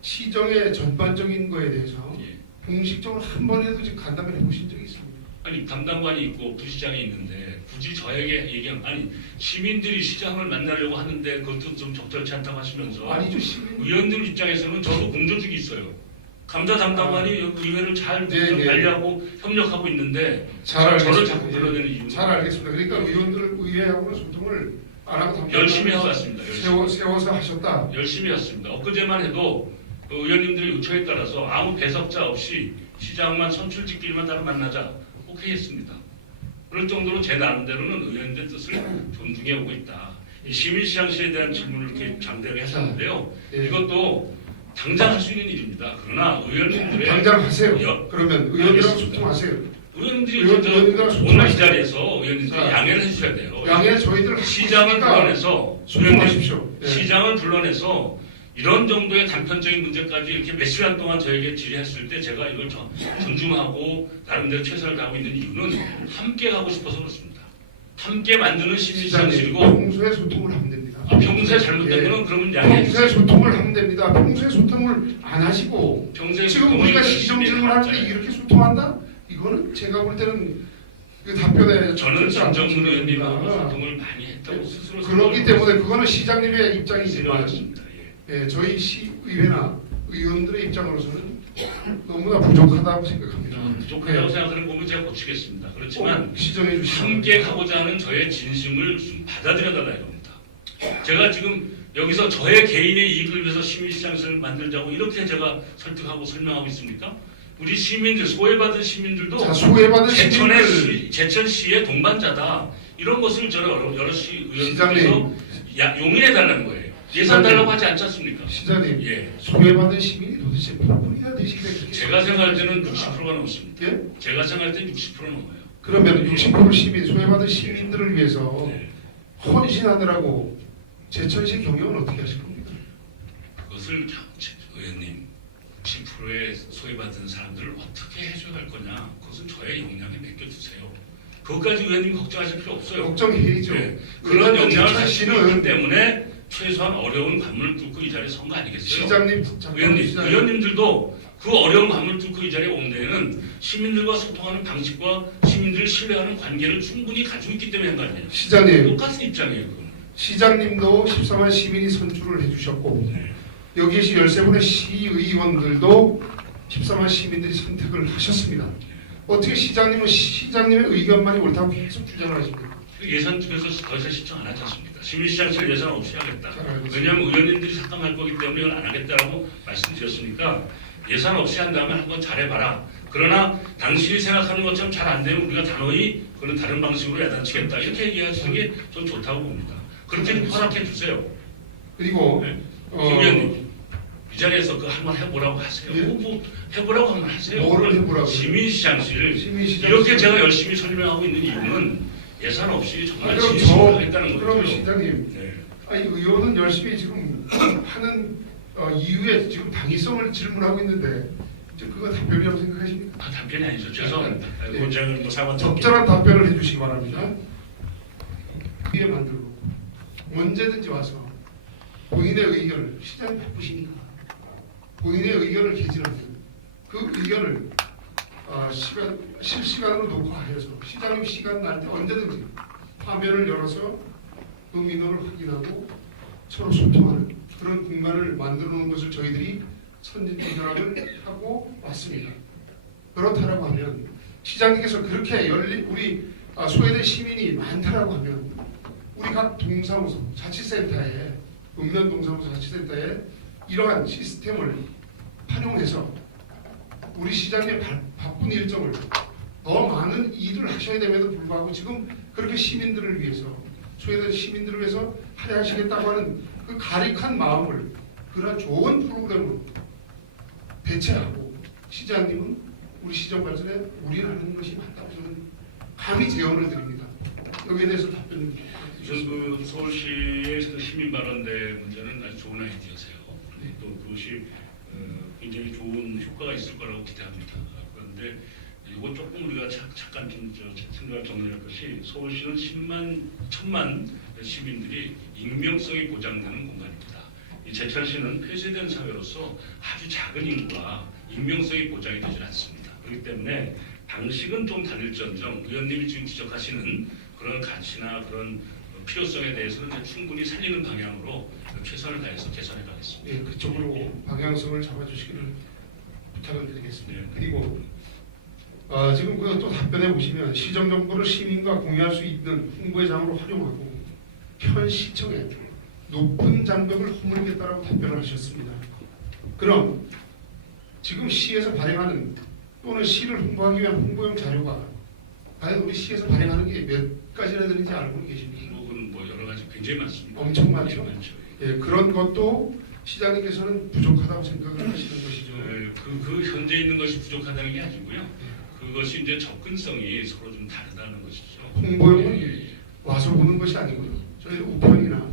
시정의 전반적인 거에 대해서 예. 공식적으로 한 번이라도 지금 간담회를 해보신 적이 있습니다. 아니 담당관이 있고 부시장이 있는데 굳이 저에게 얘기하면 아니 시민들이 시장을 만나려고 하는데 그것도 좀 적절치 않다고 하시면서 아니죠. 시민 의원들 입장에서는 저도 공조직이 있어요. 감사 담당관이 의회를 잘 네. 관리하고 협력하고 있는데 잘 저를 알겠습니다. 자꾸 불러내는 이유는 잘 알겠습니다. 그러니까 의원들 의회하고는 소통을 안 하고 열심히 해왔습니다. 세워서 하셨다. 열심히 했습니다. 엊그제만 해도 그 의원님들의 요청에 따라서 아무 배석자 없이 시장만 선출직끼리만 따로 만나자 오케이 했습니다. 그럴 정도로 제 나름대로는 의원들 뜻을 존중해 오고 있다. 이 시민시장실에 대한 질문을 이렇게 장대하게 하셨는데요. 예. 이것도 당장 할 수 있는 일입니다. 그러나 의원님들의 당장 하세요. 그러면 의원들하고 알겠습니다. 소통하세요. 의원들이 의원들하고 오늘 이 소통하세요. 자리에서 의원님들이 자, 양해를 해주셔야 돼요. 양해 저희들 시장을 불러내서 소통하십시오. 예. 시장을 불러내서 이런 정도의 단편적인 문제까지 이렇게 몇 시간 동안 저에게 질의했을 때 제가 이걸 존중하고 나름대로 최선을 다하고 있는 이유는 함께 가고 싶어서 그렇습니다. 함께 만드는 시민시장실이고 평소에 소통을 하면 됩니다. 평소에 잘못된 거는 그러면 양해해 평소에 주세요. 소통을 하면 됩니다. 평소에 소통을 안 하시고 평소에 지금 소통을 우리가 열심히 시정 질문할 때 해왔잖아요. 이렇게 소통한다? 이거는 제가 볼 때는 그 답변에 저는 적절치 않다고 김정문 의원님하고 생각합니다. 소통을 많이 했다고 스스로 그렇기 때문에 그거는 시장님의 입장이지만 생각했습니다. 예. 저희 시의회나 의원들의 입장으로서는 너무나 부족하다고 생각합니다. 부족하다고 생각하는 부분은 제가 고치겠습니다. 그렇지만 시정해 주시면 함께 가고자 하는 저의 진심을 좀 받아들여달라 이겁니다. 제가 지금 여기서 저의 개인의 이익을 위해서 시민시장을 만들자고 이렇게 제가 설득하고 설명하고 있습니까? 우리 시민들, 소외받은 시민들도 자, 소외받은 시민들 제천시의 동반자다. 이런 것을 저는 여러 의원들께서 시장님 용인해달라는 거예요. 예산 달라고 하지 않지 않습니까? 시장님 예. 소외받은 시민이 도대체 몇 분이나 되시겠어요? 제가 생각할 때는 60%가 넘습니다. 예? 제가 생각할 때 60% 넘어요. 그러면 60% 시민, 소외받은 시민들을 위해서 네. 헌신하느라고 제천시 경영은 어떻게 하실 겁니까? 그것을 의원님 10%에 소외받은 사람들을 어떻게 해줘갈 거냐, 그것은 저의 역량에 맡겨두세요. 그것까지 의원님 걱정하실 필요 없어요. 걱정해야죠. 네. 그런 역량을 제철 가지고 씨는 있기 때문에 최소한 어려운 관문을 뚫고 이 자리에 선 거 아니겠어요? 시장님, 잠깐만, 시장님. 의원님들도 그 어려운 관문을 뚫고 이 자리에 온 데에는 시민들과 소통하는 방식과 시민들을 신뢰하는 관계를 충분히 가지고 있기 때문에 한 거 아니에요? 시장님, 똑같은 입장이에요. 그건. 시장님도 14만 시민이 선출을 해주셨고 네. 여기 계신 13분의 시의원들도 14만 시민들이 선택을 하셨습니다. 어떻게 시장님은 시장님의 의견만이 옳다고 계속 주장을 하십니까? 예산 쪽에서 더 이상 신청 안 하지 않습니까? 시민시장실 예산 없이 하겠다. 잘 알겠습니다. 왜냐하면 의원님들이 삭감할 거기 때문에 이건 안 하겠다라고 말씀드렸으니까 예산 없이 한다면 한번 잘해봐라. 그러나 당신이 생각하는 것처럼 잘 안 되면 우리가 단호히 그런 다른 방식으로 야단치겠다. 이렇게 얘기하시는 게 전 좋다고 봅니다. 그렇게 허락해 주세요. 그리고 네. 김 의원님 이 자리에서 그 한번 해보라고 하세요. 예? 뭐 해보라고 한번 하세요. 뭐를 해보라고요? 시민시장실을 시민시장실. 이렇게 제가 열심히 설명하고 있는 이유는 예산 없이 정말 그럼 진심으로 하겠다는 그럼 거죠. 시장님, 네. 아니 의원은 열심히 지금 하는 이유에 지금 당위성을 질문하고 있는데 이제 그거 답변이라고 생각하십니까? 답변이 아니죠. 죄송합니다. 네. 본장은 뭐 사과 적절한 답변을 해주시기 바랍니다. 위에 만들고 언제든지 와서 본인의 의견을 시장이 바쁘시니까 본인의 의견을 개진하면 그 의견을 실시간으로 녹화해서 시장님 시간 날 때 언제든지 화면을 열어서 그 민원을 확인하고 서로 소통하는 그런 공간을 만들어 놓은 것을 저희들이 선진전략을 하고 왔습니다. 그렇다라고 하면 시장님께서 그렇게 우리 소외된 시민이 많다라고 하면 우리 각 동사무소 자치센터에 읍면 동사무소 자치센터에 이러한 시스템을 활용해서 우리 시장의 바쁜 일정을 더 많은 일을 하셔야 됨에도 불구하고 지금 그렇게 시민들을 위해서 소외된 시민들을 위해서 할애하시겠다고 하는 그 가릭한 마음을 그러한 좋은 프로그램으로 대체하고 시장님은 우리 시정 발전에 우리를 하는 것이 맞다고 저는 감히 제언을 드립니다. 여기에 대해서 답변을 우선 그 서울시의 그 시민 발언대 문제는 아주 좋은 아이디어세요. 또 그것이 굉장히 좋은 효과가 있을 거라고 기대합니다. 그런데 이거 조금 우리가 잠깐 좀 생각을 정리할 것이 서울시는 1000만 시민들이 익명성이 보장되는 공간입니다. 이 제천시는 폐쇄된 사회로서 아주 작은 인구와 익명성이 보장이 되지 않습니다. 그렇기 때문에 방식은 좀 다를지언정 의원님이 지금 지적하시는 그런 가치나 그런 필요성에 대해서는 충분히 살리는 방향으로 최선을 다해서 개선해 가겠습니다. 예, 그쪽으로 방향성을 잡아주시기를 부탁을 드리겠습니다. 네. 그리고 지금 그 또 답변해 보시면 시정 정보를 시민과 공유할 수 있는 홍보의 장으로 활용하고 현 시청에 높은 장벽을 허물겠다라고 답변을 하셨습니다. 그럼 지금 시에서 발행하는 또는 시를 홍보하기 위한 홍보용 자료가 과연 우리 시에서 발행하는 게 몇 가지나 되는지 알고 계십니까? 한국은 뭐 여러 가지 굉장히 많습니다. 엄청 많죠. 굉장히 많죠. 예, 그런 것도 시장님께서는 부족하다고 생각을 하시는 것이죠. 그 현재 있는 것이 부족하다는 게 아니고요. 그것이 이제 접근성이 서로 좀 다르다는 것이죠. 홍보용은 예. 와서 보는 것이 아니고요. 저희 우편이나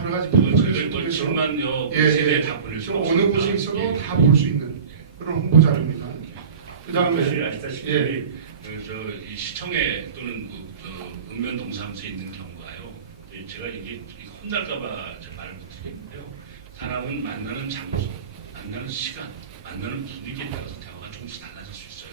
여러 가지 저희가 방법을 또 통해서 10만여 예, 세대에 예. 다 보낼 수 지금 없습니다. 어느 곳에 있어도 예. 다 볼 수 있는 그런 홍보 자료입니다. 그 그것이 다음에 아시다시피 예. 이 시청에 또는 읍면 동사무소에 있는 경우가요. 제가 이게 혼날까봐 말을 못 드리겠는데요. 사람은 만나는 장소, 만나는 시간, 만나는 분위기에 따라서 대화가 조금씩 달라질 수 있어요.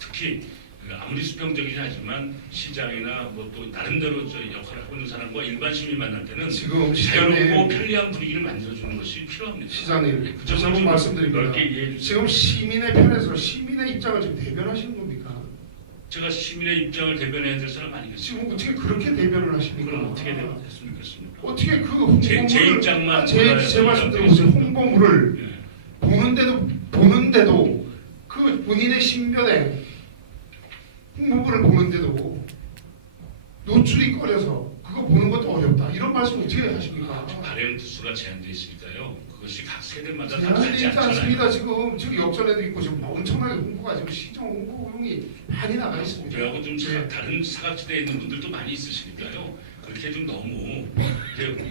특히 아무리 수평적이지 하지만 시장이나 뭐 또 나름대로 역할을 하고 있는 사람과 일반 시민 만날 때는 지금 자유롭고 시장님, 편리한 분위기를 만들어주는 것이 필요합니다. 시장님, 그 다시 한번 말씀드립니다. 넓게 이해해 주세요. 지금 시민의 편에서 시민의 입장을 지금 대변하시는 겁니까? 제가 시민의 입장을 대변해야 될 사람 아니겠습니까? 지금 어떻게 그렇게 대변을 하십니까? 그럼 어떻게 됐으면 좋겠습니까? 어떻게 그 홍보물을 제 입장만 제 말씀 들어보세요. 홍보물을 예. 보는데도 그 본인의 신변에 홍보물을 보는데도 노출이 꺼려서 그거 보는 것도 어렵다. 이런 말씀 어떻게 하십니까? 발행 두수가 제한되어 있으니까요. 그것이 각 세대마다 다 제한되지 다르지 않잖아요. 않습니다. 지금 역전에도 있고 지금 엄청나게 홍보가 지금 시정 홍보용이 많이 나가 있습니다. 저하고 좀 예. 다른 사각지대에 있는 분들도 많이 있으시니까요. 그렇게 좀 너무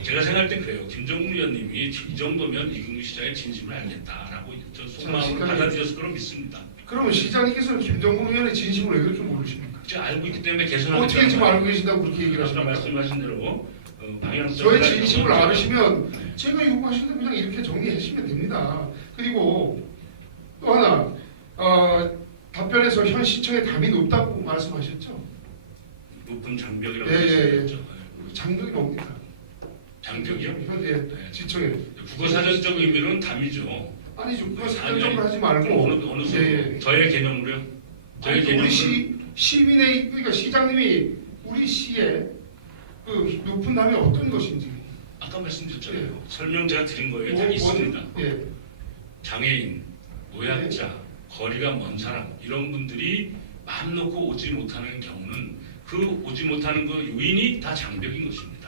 제가 생각할 땐 그래요. 김정국 의원님이 이 정도면 이근규 시장의 진심을 알겠다라고 저 속마음으로 받아들여서 그럼 믿습니다. 그러면 시장님께서는 김정국 의원의 진심을 왜 그렇게 모르십니까? 제가 알고 있기 때문에 개선하겠다. 어떻게 지금 알고 계신다고 그렇게 얘기를 아까 하십니까? 말씀하신 대로 방향성 저의 진심을 알으시면 제가 요구하시는 거 그냥 이렇게 정리하시면 됩니다. 그리고 또 하나 답변에서 현 시청에 답이 높다고 말씀하셨죠? 높은 장벽이라고 예, 예, 예. 말씀하셨죠. 장벽이 뭡니까? 장벽이요? 현재 네. 시청에 국어사전적 의미로는 담이죠. 아니죠. 그거 사전적으로 하지 말고 어느 예, 예. 저의 개념으로요. 저의 우리 개념으로 시민의 그러니까 시장님이 우리 시에 그 높은 담이 어떤 것인지 아까 말씀드렸잖아요. 예. 설명 제가 드린 거예요. 다 있습니다. 예. 장애인, 노약자, 거리가 먼 사람 이런 분들이 마음 놓고 오지 못하는 경우는 그 오지 못하는 그 요인이 다 장벽인 것입니다.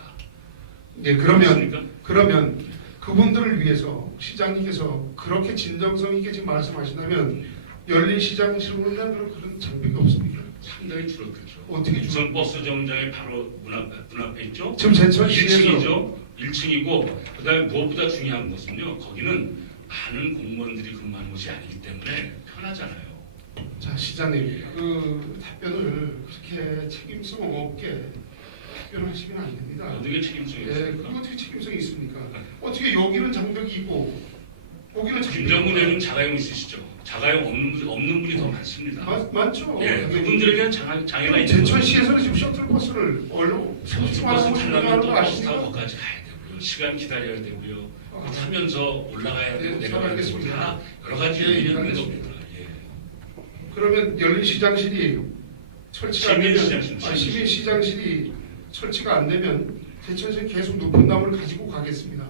예, 그렇습니까? 그러면 그분들을 위해서 시장님께서 그렇게 진정성 있게 지금 말씀하신다면 열린 시장 실무는 그런 장벽이 없습니까? 상당히 줄었겠죠. 어떻게 우선 버스 정장의 바로 문 앞에 있죠. 지금 제천시에서 1층이죠. 1층이고 그다음에 무엇보다 중요한 것은요. 거기는 많은 공무원들이 근무하는 곳이 아니기 때문에 편하잖아요. 자 시장님 그 답변을 그렇게 책임성 없게 답변하시면 안 됩니다. 어떻게 책임성이 예, 있습니까? 그거 어떻게 책임성이 있습니까? 어떻게 여기는 장벽이 있고 거기는 장벽이 김정은 있고. 의원은 자가용 있으시죠. 자가용 없는 분이 더 많습니다. 많죠. 예, 그분들에게는 장애가 있는 제천시에서는 지금 셔틀버스를 얼른 버스 30만 타려면 원 또 거 버스 아십니까? 타고 거기까지 가야 되고요. 시간 기다려야 되고요. 타면서 올라가야 되고 네, 내려가야 되고 알겠습니다. 다 여러 가지 예, 요인이 있는 알겠습니다. 겁니다. 예. 그러면 열린 시장실이 설치가 안 되면 시민시장실. 시민시장실이 설치가 안 되면 제천시는 계속 높은 담을 가지고 가겠습니다.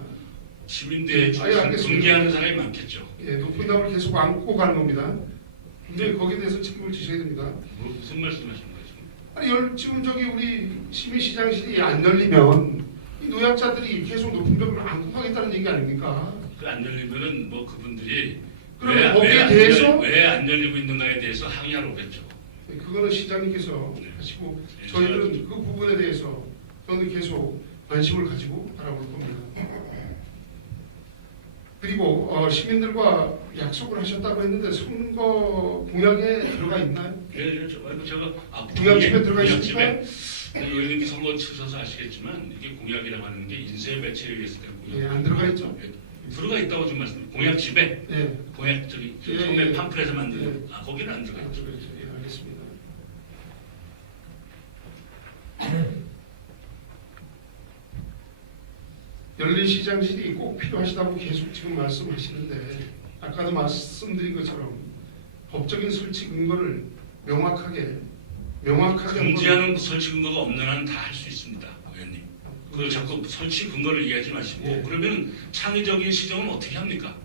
시민대회 알겠습니다. 분개하는 사람이 많겠죠. 예, 높은 담을 계속 안고 가는 겁니다. 근데 거기에 대해서 책임을 지셔야 됩니다. 무슨 말씀하시는 거죠? 아니 지금 저기 우리 시민시장실이 안 열리면 이 노약자들이 계속 높은 벽을 안고 가겠다는 얘기 아닙니까? 그 안 열리면은 뭐 그분들이 그러면 거기에 대해서 왜 안 열리고 있는가에 대해서 항의하러 오겠죠. 네, 그거는 시장님께서 네. 하시고 네, 저희는 그 부분에 대해서 저는 계속 관심을 가지고 바라볼 겁니다. 그리고 시민들과 약속을 하셨다고 했는데 선거 공약에 들어가 있나요? 예, 제가 공약집에 들어가 있습니까? 의원님이 선거 치셔서 아시겠지만 이게 공약이라고 하는 게 인쇄 매체에 의해서 된 공약. 예, 안 들어가 있죠. 예, 들어가 있다고 지금 말씀. 공약집에 예, 공약 저기 예, 처음에 예. 팜플에서 만든 예. 거기는 안 들어가 안 있죠. 들어가 있죠. 예, 알겠습니다. 열린 시장실이 꼭 필요하시다고 계속 지금 말씀하시는데 아까도 말씀드린 것처럼 법적인 설치 근거를 명확하게 금지하는 설치 근거가 없는 한은 다 할 수 있습니다, 의원님. 그 자꾸 설치 근거를 얘기하지 마시고 예. 그러면 창의적인 시정은 어떻게 합니까?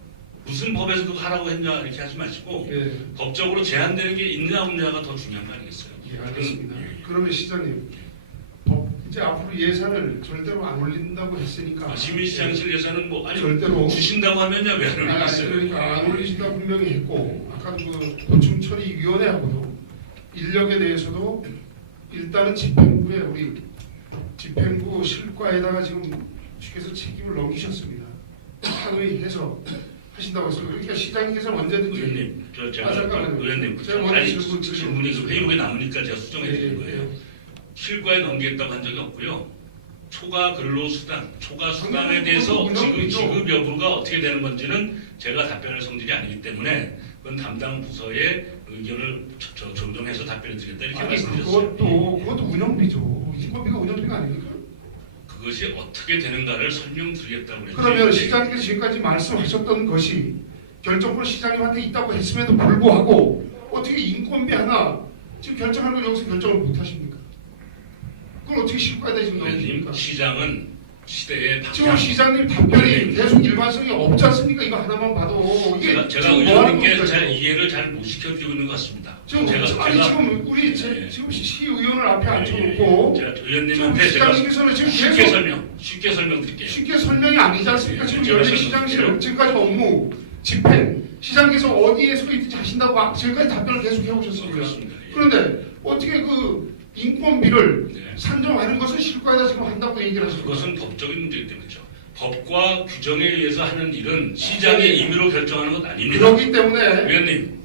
무슨 법에서 그거 하라고 했냐 이렇게 하지 마시고 예, 법적으로 제한되는 게 있느냐 없느냐가 더 중요한 거 아니겠어요? 예, 알겠습니다. 예. 그러면 시장님 이제 앞으로 예산을 절대로 안 올린다고 했으니까 시민시장실 예산은 뭐 아니 절대로 주신다고 하면야 왜 안 올리겠어요? 그러니까 안 올리신다 분명히 했고 아까 그 보충처리위원회하고도 인력에 대해서도 일단은 집행부에 우리 집행부 실과에다가 지금 주께서 책임을 넘기셨습니다. 상의해서 하신다고 했어요. 그러니까 시장님께서 언제든지 의원님, 제가 잠깐만요. 의원님, 제가 먼저 아니, 질문 드리겠습니다. 질문이 그 회의록에 나오니까 제가 수정해 드린 예, 거예요. 실과에 넘기겠다고 한 적이 없고요. 초과 근로수당, 초과 수당에 대해서 지금 지급 여부가 어떻게 되는 건지는 제가 답변할 성질이 아니기 때문에 그건 담당 부서의 의견을 존중해서 답변을 드리겠다 이렇게 아니 말씀드렸어요. 그것도 운영비죠. 인건비가 운영비가 아닙니까? 그것이 어떻게 되는가를 설명드리겠다고 그랬죠. 그러면 시장님께서 지금까지 말씀하셨던 것이 결정권 시장님한테 있다고 했음에도 불구하고 어떻게 인건비 하나 지금 결정할 걸 여기서 결정을 못 하십니까? 그걸 어떻게 실과에다 지금 넣으십니까? 의원님, 시장은 시대의 지금 방향. 시장님 답변이 계속 일관성이 없지 않습니까? 이거 하나만 봐도 이게 제가 지금 뭐 하는 의원님께 겁니까? 잘 이해를 잘 못 시켜드리고 있는 것 같습니다. 지금 지금 우리 네. 지금 시의원을 앞에 앉혀놓고 제가 지금 의원님한테 제가 시장님께서는 지금 쉽게 설명드릴게요. 쉽게 설명이 아니지 않습니까? 지금 제가 열린 시장실 설명드릴게요. 지금까지 업무 집행 시장께서 어디에 서 있는지 하신다고 지금까지 답변을 계속 해오셨습니다. 그렇습니다. 예. 그런데 어떻게 그 인건비를 네. 산정하는 것은 실과에다 지금 한다고 얘기를 하시고 그것은 법적인 문제이기 때문이죠. 법과 규정에 의해서 하는 일은 시장의 임의로 결정하는 것 아닙니다. 그렇기 때문에 위원님,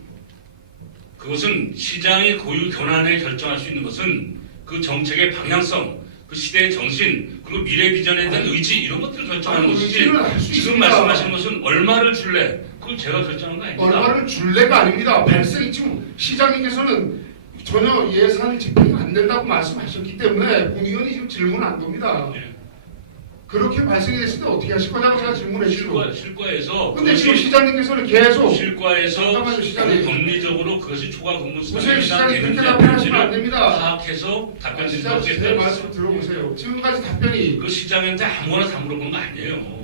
그것은 시장의 고유 권한에 결정할 수 있는 것은 그 정책의 방향성, 그 시대의 정신, 그리고 미래 비전에 대한 의지 이런 것들을 결정하는 아니, 것이지 의지는 할수 지금 있습니다. 말씀하시는 것은 얼마를 줄래? 그걸 제가 결정하는 거 아닙니다. 얼마를 줄래가 아닙니다. 발생이 지금 시장님께서는 전혀 예산 집행이 안 된다고 말씀하셨기 때문에 국의원이 지금 질문 안 돕니다. 네. 그렇게 발생이 됐을 때 어떻게 하실 거냐고 제가 질문했죠. 실과에서 근데 지금 시장님께서는 계속 실과에서 잠깐만요, 시장님. 법리적으로 그것이 초과 근무 보세요, 수당이 시장님 그렇게 되는지 답변하시면 안 아닌지를 됩니다. 파악해서 답변 시장 제 드리도록 말씀 하겠습니다. 들어보세요. 지금까지 답변이 그 시장한테 아무거나 다 물어본 거 아니에요.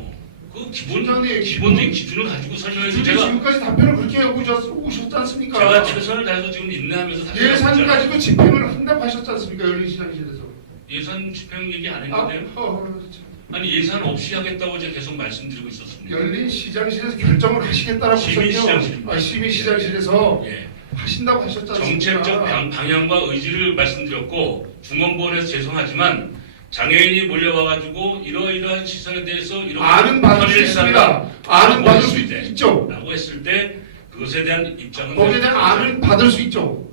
그 시장님, 기본적인 기준을 가지고 설명해서 지금 제가 지금까지 답변을 그렇게 오셨지 않습니까? 제가 최선을 다해서 지금 인내하면서 답변하고 예산 있잖아요. 가지고 집행을 한다고 하셨지 않습니까? 열린시장실에서. 예산 집행 얘기 안 아, 했는데요. 아니 예산 없이 하겠다고 제가 계속 말씀드리고 있었습니다. 열린시장실에서 결정을 하시겠다라고 시민시장실. 시민시장실에서 예. 하신다고 하셨지 않습니까? 정책적 방향과 의지를 말씀드렸고 중원부원에서 죄송하지만 장애인이 몰려와가지고 이러이러한 시설에 대해서 이렇게 아는 받을 수 처리를 있습니다. 아는 받을 수 했을 때, 있죠. 라고 했을 때 그것에 대한 입장은 거기에 대한 안을 받을 수 있죠.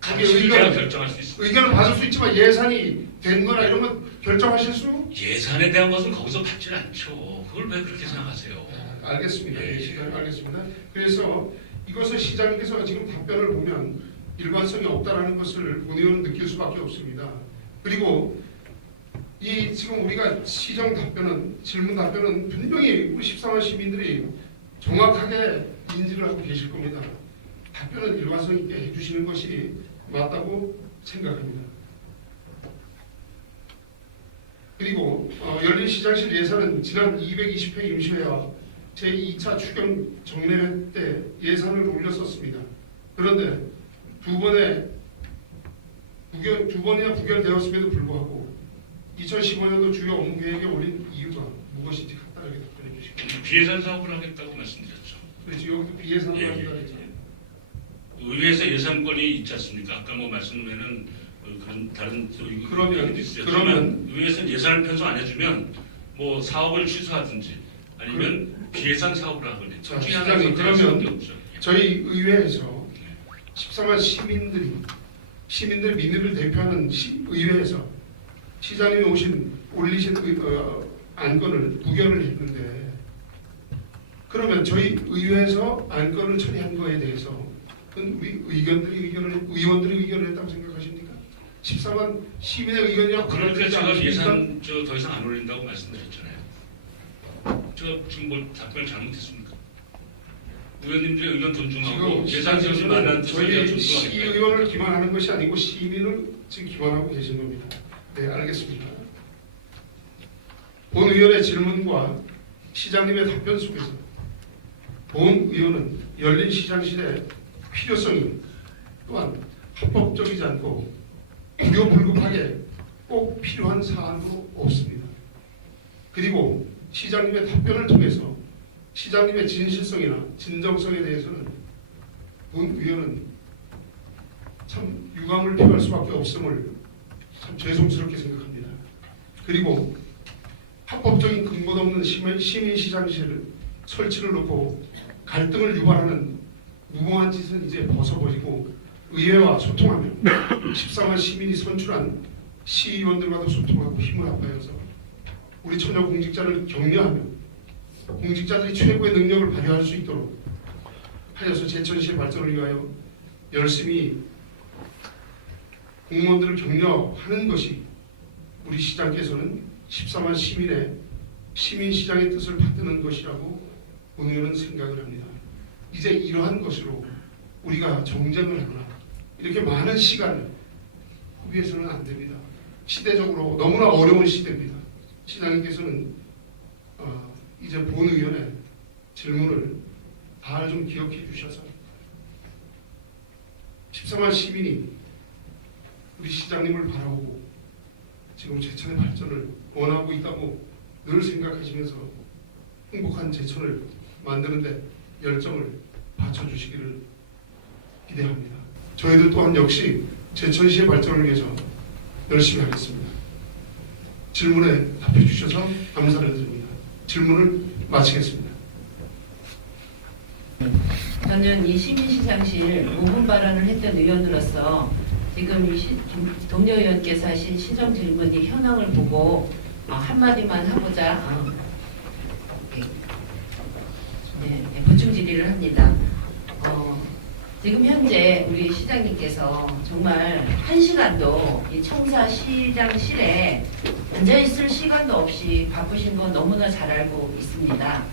거기 당신이 제가 의견, 결정할 수 있습니다. 의견을 받을 수 있지만 예산이 된 거나 이런 건 결정하실 수? 예산에 대한 것은 거기서 받질 않죠. 그걸 왜 그렇게 생각하세요? 알겠습니다. 예. 예, 시장 알겠습니다. 그래서 이것을 시장님께서 지금 답변을 보면 일관성이 없다라는 것을 본의원은 느낄 수밖에 없습니다. 그리고 이 지금 우리가 시정 답변은 질문 답변은 분명히 우리 14만 시민들이 정확하게 인지를 하고 계실 겁니다. 답변은 일관성 있게 해주시는 것이 맞다고 생각합니다. 그리고 열린시장실 예산은 지난 220회 임시회와 제2차 추경 정례회 때 예산을 올렸었습니다. 그런데 두 번이나 부결되었음에도 불구하고 2015년도 주요 업무 계획에 올린 이유가 무엇인지 간단하게 답변해 주시기 비예산 사업을 하겠다고 말씀드렸죠. 그렇죠. 여기도 비예산을 예, 한다 예, 했죠. 의회에서 예산권이 있지 않습니까? 아까 뭐 말씀에는 그런 다른 그러면- 얘기도 있었지만 그러면- 의회에서는 예산을 편성 안 해주면 뭐 사업을 취소하든지 아니면 비예산 사업을 하거든요. 자, 둘 중에 시장님, 하나를 선택할 수밖에 그러면 없죠. 저희 의회에서 14만 시민들 민의를 대표하는 의회에서 시장님이 올리신 안건을 부결을 했는데 그러면 저희 의회에서 안건을 처리한 거에 대해서 우리 의원들이 의견을 했다고 생각하십니까? 14만 시민의 의견이라고 그러니까 제가 않으십니까? 예산 더 이상 안 올린다고 말씀드렸잖아요. 제가 지금 뭘 답변을 잘못했습니까? 의원님들의 의견 존중하고 지금 예산 지원을 만난 뜻을 제가 저희 존중하겠다. 시의원을 기만하는 것이 아니고 시민을 지금 기만하고 계신 겁니다. 네, 알겠습니다. 본 의원의 질문과 시장님의 답변 속에서 본 의원은 열린 시장실의 필요성이 또한 합법적이지 않고 불효불급하게 꼭 필요한 사안도 없습니다. 그리고 시장님의 답변을 통해서 시장님의 진실성이나 진정성에 대해서는 본 의원은 참 유감을 표할 수밖에 없음을 참 죄송스럽게 생각합니다. 그리고 합법적인 근거도 없는 시민시장실 설치를 놓고 갈등을 유발하는 무모한 짓은 이제 벗어버리고 의회와 소통하며 14만 시민이 선출한 시의원들과도 소통하고 힘을 합하여서 우리 처녀 공직자를 격려하며 공직자들이 최고의 능력을 발휘할 수 있도록 하여서 제천시의 발전을 위하여 열심히 공무원들을 격려하는 것이 우리 시장께서는 14만 시민시장의 뜻을 받드는 것이라고 본의원은 생각을 합니다. 이제 이러한 것으로 우리가 정쟁을 하거나 이렇게 많은 시간을 허비해서는 안 됩니다. 시대적으로 너무나 어려운 시대입니다. 시장님께서는 이제 본 의원의 질문을 잘 좀 기억해 주셔서 14만 시민이 우리 시장님을 바라보고 지금 제천의 발전을 원하고 있다고 늘 생각하시면서 행복한 제천을 만드는데 열정을 바쳐주시기를 기대합니다. 저희들 또한 역시 제천시의 발전을 위해서 열심히 하겠습니다. 질문에 답해 주셔서 감사를 드립니다. 질문을 마치겠습니다. 저는 이 시민시장실 5분 발언을 했던 의원으로서 지금 동료 의원께서 하신 시정 질문이 현황을 보고 한마디만 하고자 보충 질의를 합니다. 지금 현재 우리 시장님께서 정말 1시간도 이 청사시장실에 앉아있을 시간도 없이 바쁘신 건 너무나 잘 알고 있습니다.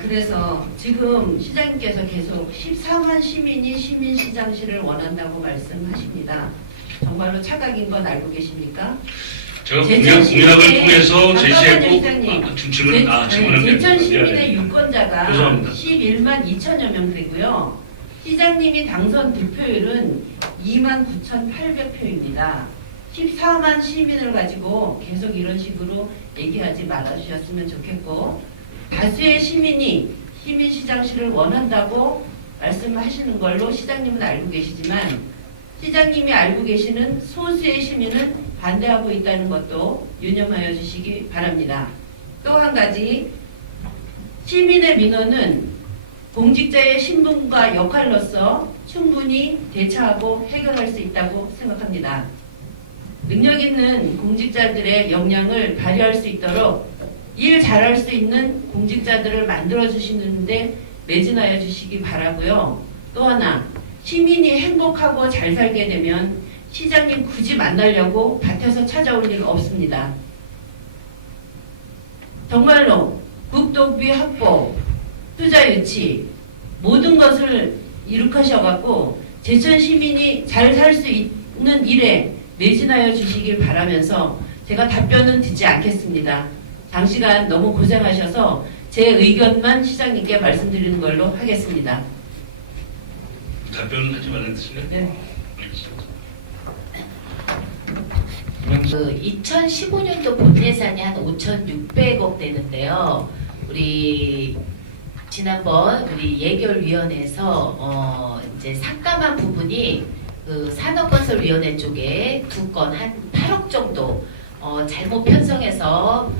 그래서 지금 시장님께서 계속 14만 시민이 시민시장실을 원한다고 말씀하십니다. 정말로 착각인 건 알고 계십니까? 제가 공약을 통해서 제시했고 질문을 제천 시민의 유권자가 죄송합니다. 11만 2천여 명 되고요. 시장님이 당선 득표율은 2만 9,800표입니다. 14만 시민을 가지고 계속 이런 식으로 얘기하지 말아주셨으면 좋겠고, 다수의 시민이 시민시장실을 원한다고 말씀하시는 걸로 시장님은 알고 계시지만, 시장님이 알고 계시는 소수의 시민은 반대하고 있다는 것도 유념하여 주시기 바랍니다. 또 한 가지, 시민의 민원은 공직자의 신분과 역할로서 충분히 대처하고 해결할 수 있다고 생각합니다. 능력 있는 공직자들의 역량을 발휘할 수 있도록 일 잘할 수 있는 공직자들을 만들어 주시는데 매진하여 주시기 바라고요. 또 하나, 시민이 행복하고 잘 살게 되면 시장님 굳이 만나려고 밭에서 찾아올 일 없습니다. 정말로 국토비 확보, 투자 유치 모든 것을 이룩하셔갖고 제천 시민이 잘 살 수 있는 일에 매진하여 주시길 바라면서 제가 답변은 듣지 않겠습니다. 장시간 너무 고생하셔서 제 의견만 시장님께 말씀드리는 걸로 하겠습니다. 답변은 하지 말아야 되시나요? 네. 그 2015년도 본 예산이 한 5,600억 되는데요. 우리 지난번 우리 예결위원회에서 이제 삭감한 부분이 그 산업건설위원회 쪽에 2건 한 8억 정도 잘못 편성해서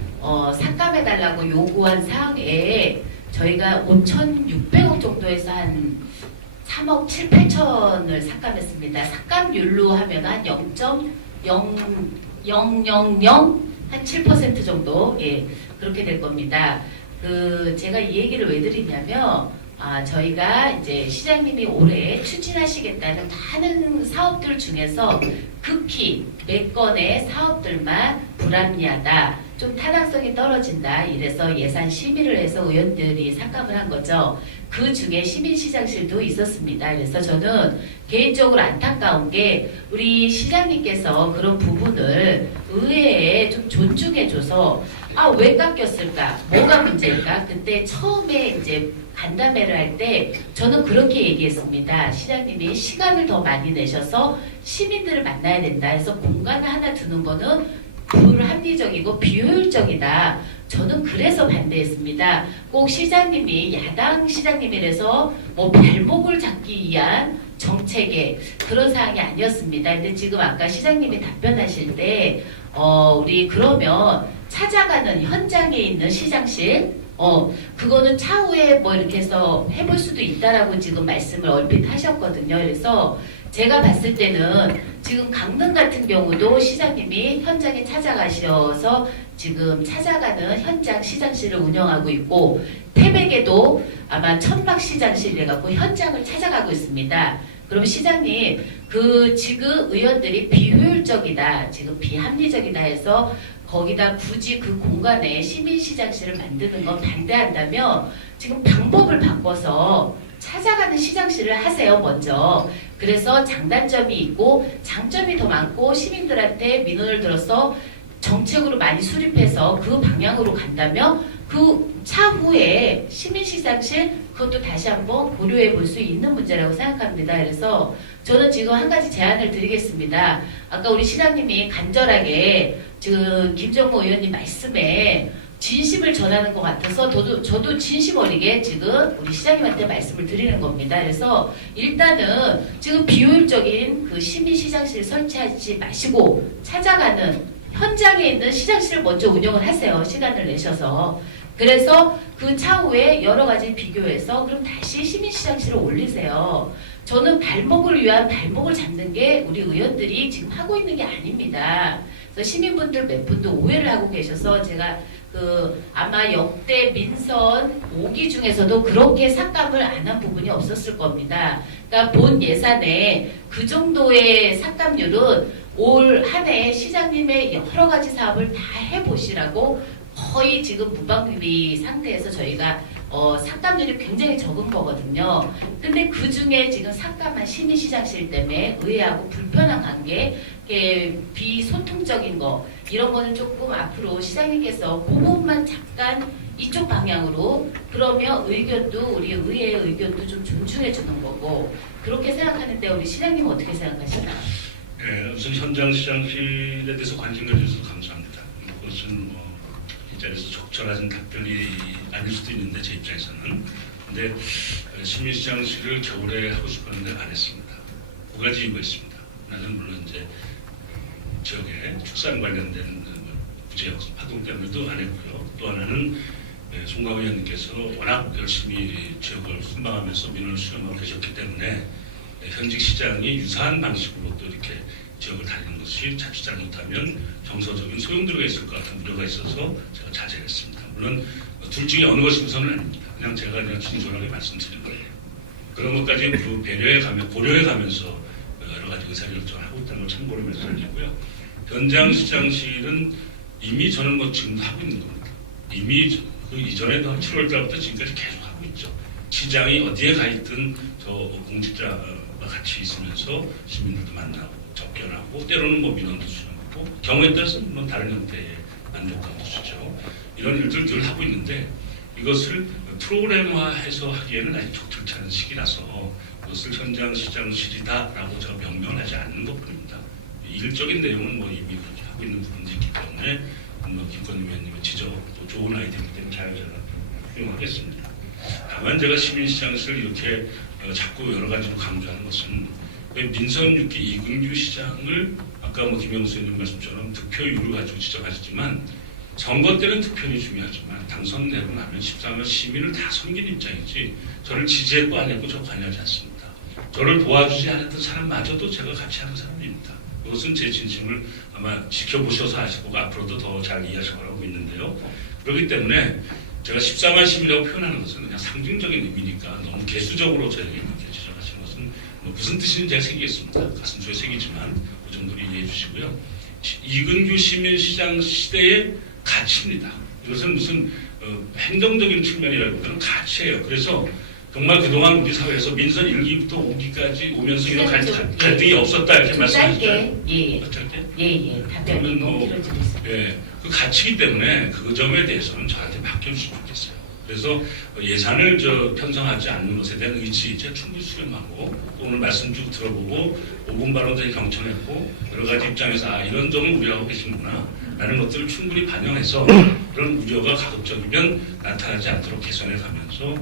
삭감해달라고 요구한 사항에 저희가 5,600억 정도에서 한 3억 7, 8천을 삭감했습니다. 삭감률로 하면 한 0.0000 한 7% 정도 그렇게 될 겁니다. 제가 이 얘기를 왜 드리냐면 저희가 이제 시장님이 올해 추진하시겠다는 많은 사업들 중에서 극히 몇 건의 사업들만 불합리하다, 좀 타당성이 떨어진다, 이래서 예산 심의를 해서 의원들이 삭감을 한 거죠. 그 중에 시민시장실도 있었습니다. 그래서 저는 개인적으로 안타까운 게 우리 시장님께서 그런 부분을 의회에 좀 존중해줘서 왜 깎였을까? 뭐가 문제일까? 그때 처음에 이제 간담회를 할 때 저는 그렇게 얘기했습니다. 시장님이 시간을 더 많이 내셔서 시민들을 만나야 된다 해서 공간을 하나 두는 거는 불합리적이고 비효율적이다. 저는 그래서 반대했습니다. 꼭 시장님이 야당 시장님이라서 뭐 발목을 잡기 위한 정책의 그런 사항이 아니었습니다. 근데 지금 아까 시장님이 답변하실 때 우리 그러면 찾아가는 현장에 있는 시장실 그거는 차후에 뭐 이렇게 해서 해볼 수도 있다라고 지금 말씀을 얼핏 하셨거든요. 그래서 제가 봤을 때는 지금 강릉 같은 경우도 시장님이 현장에 찾아가셔서 지금 찾아가는 현장 시장실을 운영하고 있고, 태백에도 아마 천막 시장실 해갖고 현장을 찾아가고 있습니다. 그럼 시장님, 지금 의원들이 비효율적이다, 지금 비합리적이다 해서 거기다 굳이 그 공간에 시민시장실을 만드는 건 반대한다면 지금 방법을 바꿔서 찾아가는 시장실을 하세요, 먼저. 그래서 장단점이 있고 장점이 더 많고 시민들한테 민원을 들어서 정책으로 많이 수립해서 그 방향으로 간다면 그 차후에 시민시장실 그것도 다시 한번 고려해 볼 수 있는 문제라고 생각합니다. 그래서 저는 지금 한 가지 제안을 드리겠습니다. 아까 우리 시장님이 간절하게 지금 김정모 의원님 말씀에 진심을 전하는 것 같아서 저도 진심 어리게 지금 우리 시장님한테 말씀을 드리는 겁니다. 그래서 일단은 지금 비효율적인 그 시민시장실 설치하지 마시고 찾아가는 현장에 있는 시장실을 먼저 운영을 하세요. 시간을 내셔서. 그래서 그 차후에 여러 가지 비교해서 그럼 다시 시민시장실을 올리세요. 저는 발목을 위한 발목을 잡는 게 우리 의원들이 지금 하고 있는 게 아닙니다. 그래서 시민분들 몇 분도 오해를 하고 계셔서 제가 아마 역대 민선 5기 중에서도 그렇게 삭감을 안 한 부분이 없었을 겁니다. 그러니까 본 예산에 그 정도의 삭감률은 올 한 해 시장님의 여러 가지 사업을 다 해보시라고 거의 지금 무방비 상태에서 저희가 삭감률이 굉장히 적은 거거든요. 근데 그 중에 지금 삭감한 시민시장실 때문에 의회하고 불편한 관계, 비소통적인 거, 이런 거는 조금 앞으로 시장님께서 그 부분만 잠깐 이쪽 방향으로 그러면 의견도 우리 의회의 의견도 좀 존중해 주는 거고 그렇게 생각하는데 우리 시장님 어떻게 생각하시나요? 네, 우선 현장 시장실에 대해서 관심 가져주셔서 감사합니다. 그것은 이 자리에서 적절한 답변이 아닐 수도 있는데 제 입장에서는 근데 시민시장실을 겨울에 하고 싶었는데 안 했습니다. 두 가지 이유가 있습니다. 하나는 물론 이제 지역에 축산 관련된 구제역 파동 때문에도 안 했고요. 또 하나는 송강 의원님께서 워낙 열심히 지역을 순방하면서 민원을 수렴하고 계셨기 때문에 현직 시장이 유사한 방식으로 또 이렇게 지역을 다니는 것이 자칫 잘못하면 정서적인 소용돌이가 있을 것 같은 우려가 있어서 제가 자제했습니다. 물론 둘 중에 어느 것이 우선은 아닙니다. 그냥 제가 그냥 진솔하게 말씀드린 거예요. 그런 것까지 고려해 가면서 여러 가지 의사결정을 하고 있다는 걸 참고로 말씀드리고요. 현장 시장실은 이미 저는 지금도 하고 있는 겁니다. 이미 그 이전에도 한 7월 달부터 지금까지 계속 하고 있죠. 시장이 어디에 가 있든 저 공직자가 같이 있으면서 시민들도 만나고 접견하고 때로는 민원도 수렴하고 경우에 따라서는 다른 형태의 만족감도 주죠. 이런 일들을 늘 하고 있는데 이것을 프로그램화해서 하기에는 아직 적절치 않은 시기라서 이것을 현장 시장실이다라고 제가 명명하지 않는 것뿐입니다. 일적인 내용은 이미 그렇게 하고 있는 부분도 있기 때문에 김건희 의원님의 지적 또 좋은 아이디어이기 때문에 잘 활용하겠습니다. 다만 제가 시민시장실을 이렇게 자꾸 여러 가지로 강조하는 것은 민선 6기 이근규 시장을 아까 김영수 의원님 말씀처럼 득표율을 가지고 지적하셨지만 선거 때는 득표율이 중요하지만 당선되고 나면 14만 시민을 다 섬긴 입장이지 저를 지지했고 안 했고 저 관여하지 않습니다. 저를 도와주지 않았던 사람마저도 제가 같이 하는 사람입니다. 그것은 제 진심을 아마 지켜보셔서 아실 거고 앞으로도 더 잘 이해하실 거라고 믿는데요. 그렇기 때문에 제가 14만 시민이라고 표현하는 것은 그냥 상징적인 의미니까 너무 개수적으로 저에게 이렇게 지적하시는 것은 무슨 뜻인지 제가 새기겠습니다. 가슴속에 새기지만 그 정도로 이해해 주시고요. 이근규 시민시장 시대의 가치입니다. 이것은 무슨 행정적인 측면이라기보다는 가치예요. 그래서 정말 그동안 우리 사회에서 민선 1기부터 5기까지 오면서 이런 갈등이 없었다 이렇게 말씀하셨죠? 예. 답변이 너무 길어지고 있어요. 예, 그 가치이기 때문에 그 점에 대해서는 저한테 맡겨주시면 좋겠어요. 그래서 예산을 편성하지 않는 것에 대한 의지 제가 충분히 수렴하고 오늘 말씀 쭉 들어보고 5분 발언들이 경청했고 여러 가지 입장에서 이런 점을 우려하고 계시는구나 라는 것들을 충분히 반영해서 그런 우려가 가급적이면 나타나지 않도록 개선해 가면서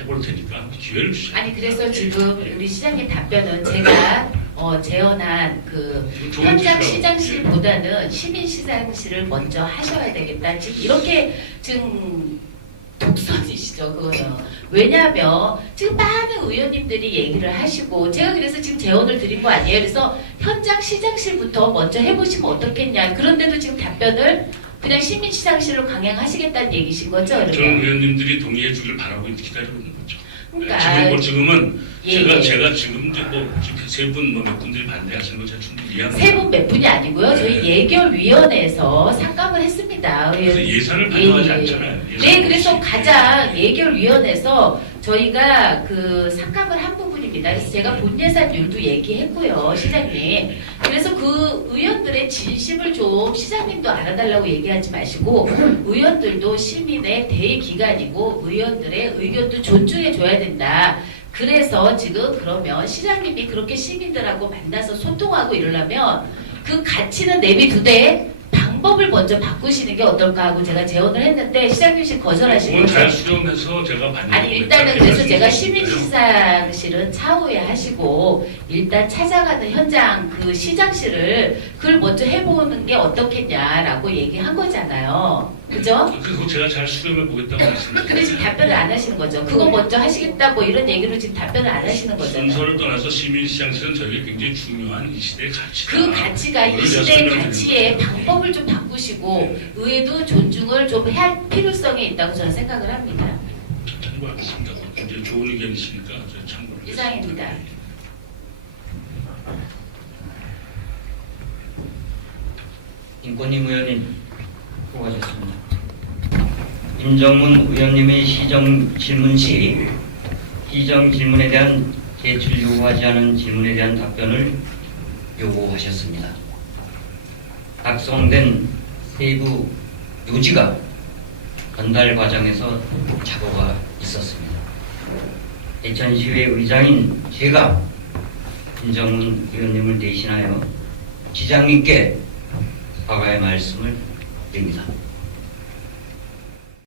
해볼 테니까 기회를 주세요. 아니 그래서 지금 우리 시장님 답변은 제가 제언한 그 현장 시장실보다는 시민 시장실을 먼저 하셔야 되겠다. 지금 이렇게 지금 독선이시죠, 그거는. 왜냐하면 지금 많은 의원님들이 얘기를 하시고 제가 그래서 지금 제언을 드린 거 아니에요. 그래서 현장 시장실부터 먼저 해보시면 어떻겠냐. 그런데도 지금 답변을 그냥 시민시장실로 강행하시겠다는 얘기신 거죠? 그러면? 저는 의원님들이 동의해 주길 바라고 기다리고 있는 거죠. 그러니까 지금은 예. 제가 지금 이제 세 분 몇 분들이 반대하시는 거 제가 충분히 이해합니다. 세 분 몇 분이 아니고요. 저희 예결위원회에서 삭감을 했습니다. 그래서 예산을 반영하지 않잖아요. 네, 그래서 가장 예결위원회에서 저희가 그 삭감을 한 부분입니다. 그래서 제가 본 예산율도 얘기했고요, 시장님. 그래서 그 의원들의 진심을 좀 시장님도 알아달라고 얘기하지 마시고 의원들도 시민의 대의기관이고 의원들의 의견도 존중해줘야 된다. 그래서 지금 그러면 시장님이 그렇게 시민들하고 만나서 소통하고 이러려면 그 가치는 내비두되 방법을 먼저 바꾸시는 게 어떨까 하고 제가 제언을 했는데 시장님실 거절하신 그건 잘 거죠. 수렴해서 제가 반영. 아니 일단은 그래서 제가 시민시장실은 차후에 하시고 일단 찾아가는 현장 그 시장실을 그걸 먼저 해보는 게 어떻겠냐라고 얘기한 거잖아요. 그죠? 그거 제가 잘 수렴해 보겠다고 말씀드렸어요. 근데 지금 답변을 안 하시는 거죠. 그거 먼저 하시겠다 뭐 이런 얘기로 지금 답변을 안 하시는 거잖아요. 순서를 떠나서 시민시장실은 저에게 굉장히 중요한 이 시대의 가치다. 그 가치가 이 시대의 가치의 방법을 좀 바꾸시고 의회도 존중을 좀 해야 할 필요성이 있다고 저는 생각을 합니다. 참고하겠습니다. 굉장히 좋은 의견이시니까 저희 참고를 이상입니다. 인권위 의원님 수고하셨습니다. 임정문 의원님의 시정 질문 시 시정 질문에 대한 제출 요구하지 않은 질문에 대한 답변을 요구하셨습니다. 작성된 세부 요지가 전달 과정에서 착오가 있었습니다. 대천시의 의장인 제가 임정문 의원님을 대신하여 시장님께 사과의 말씀을 드립니다.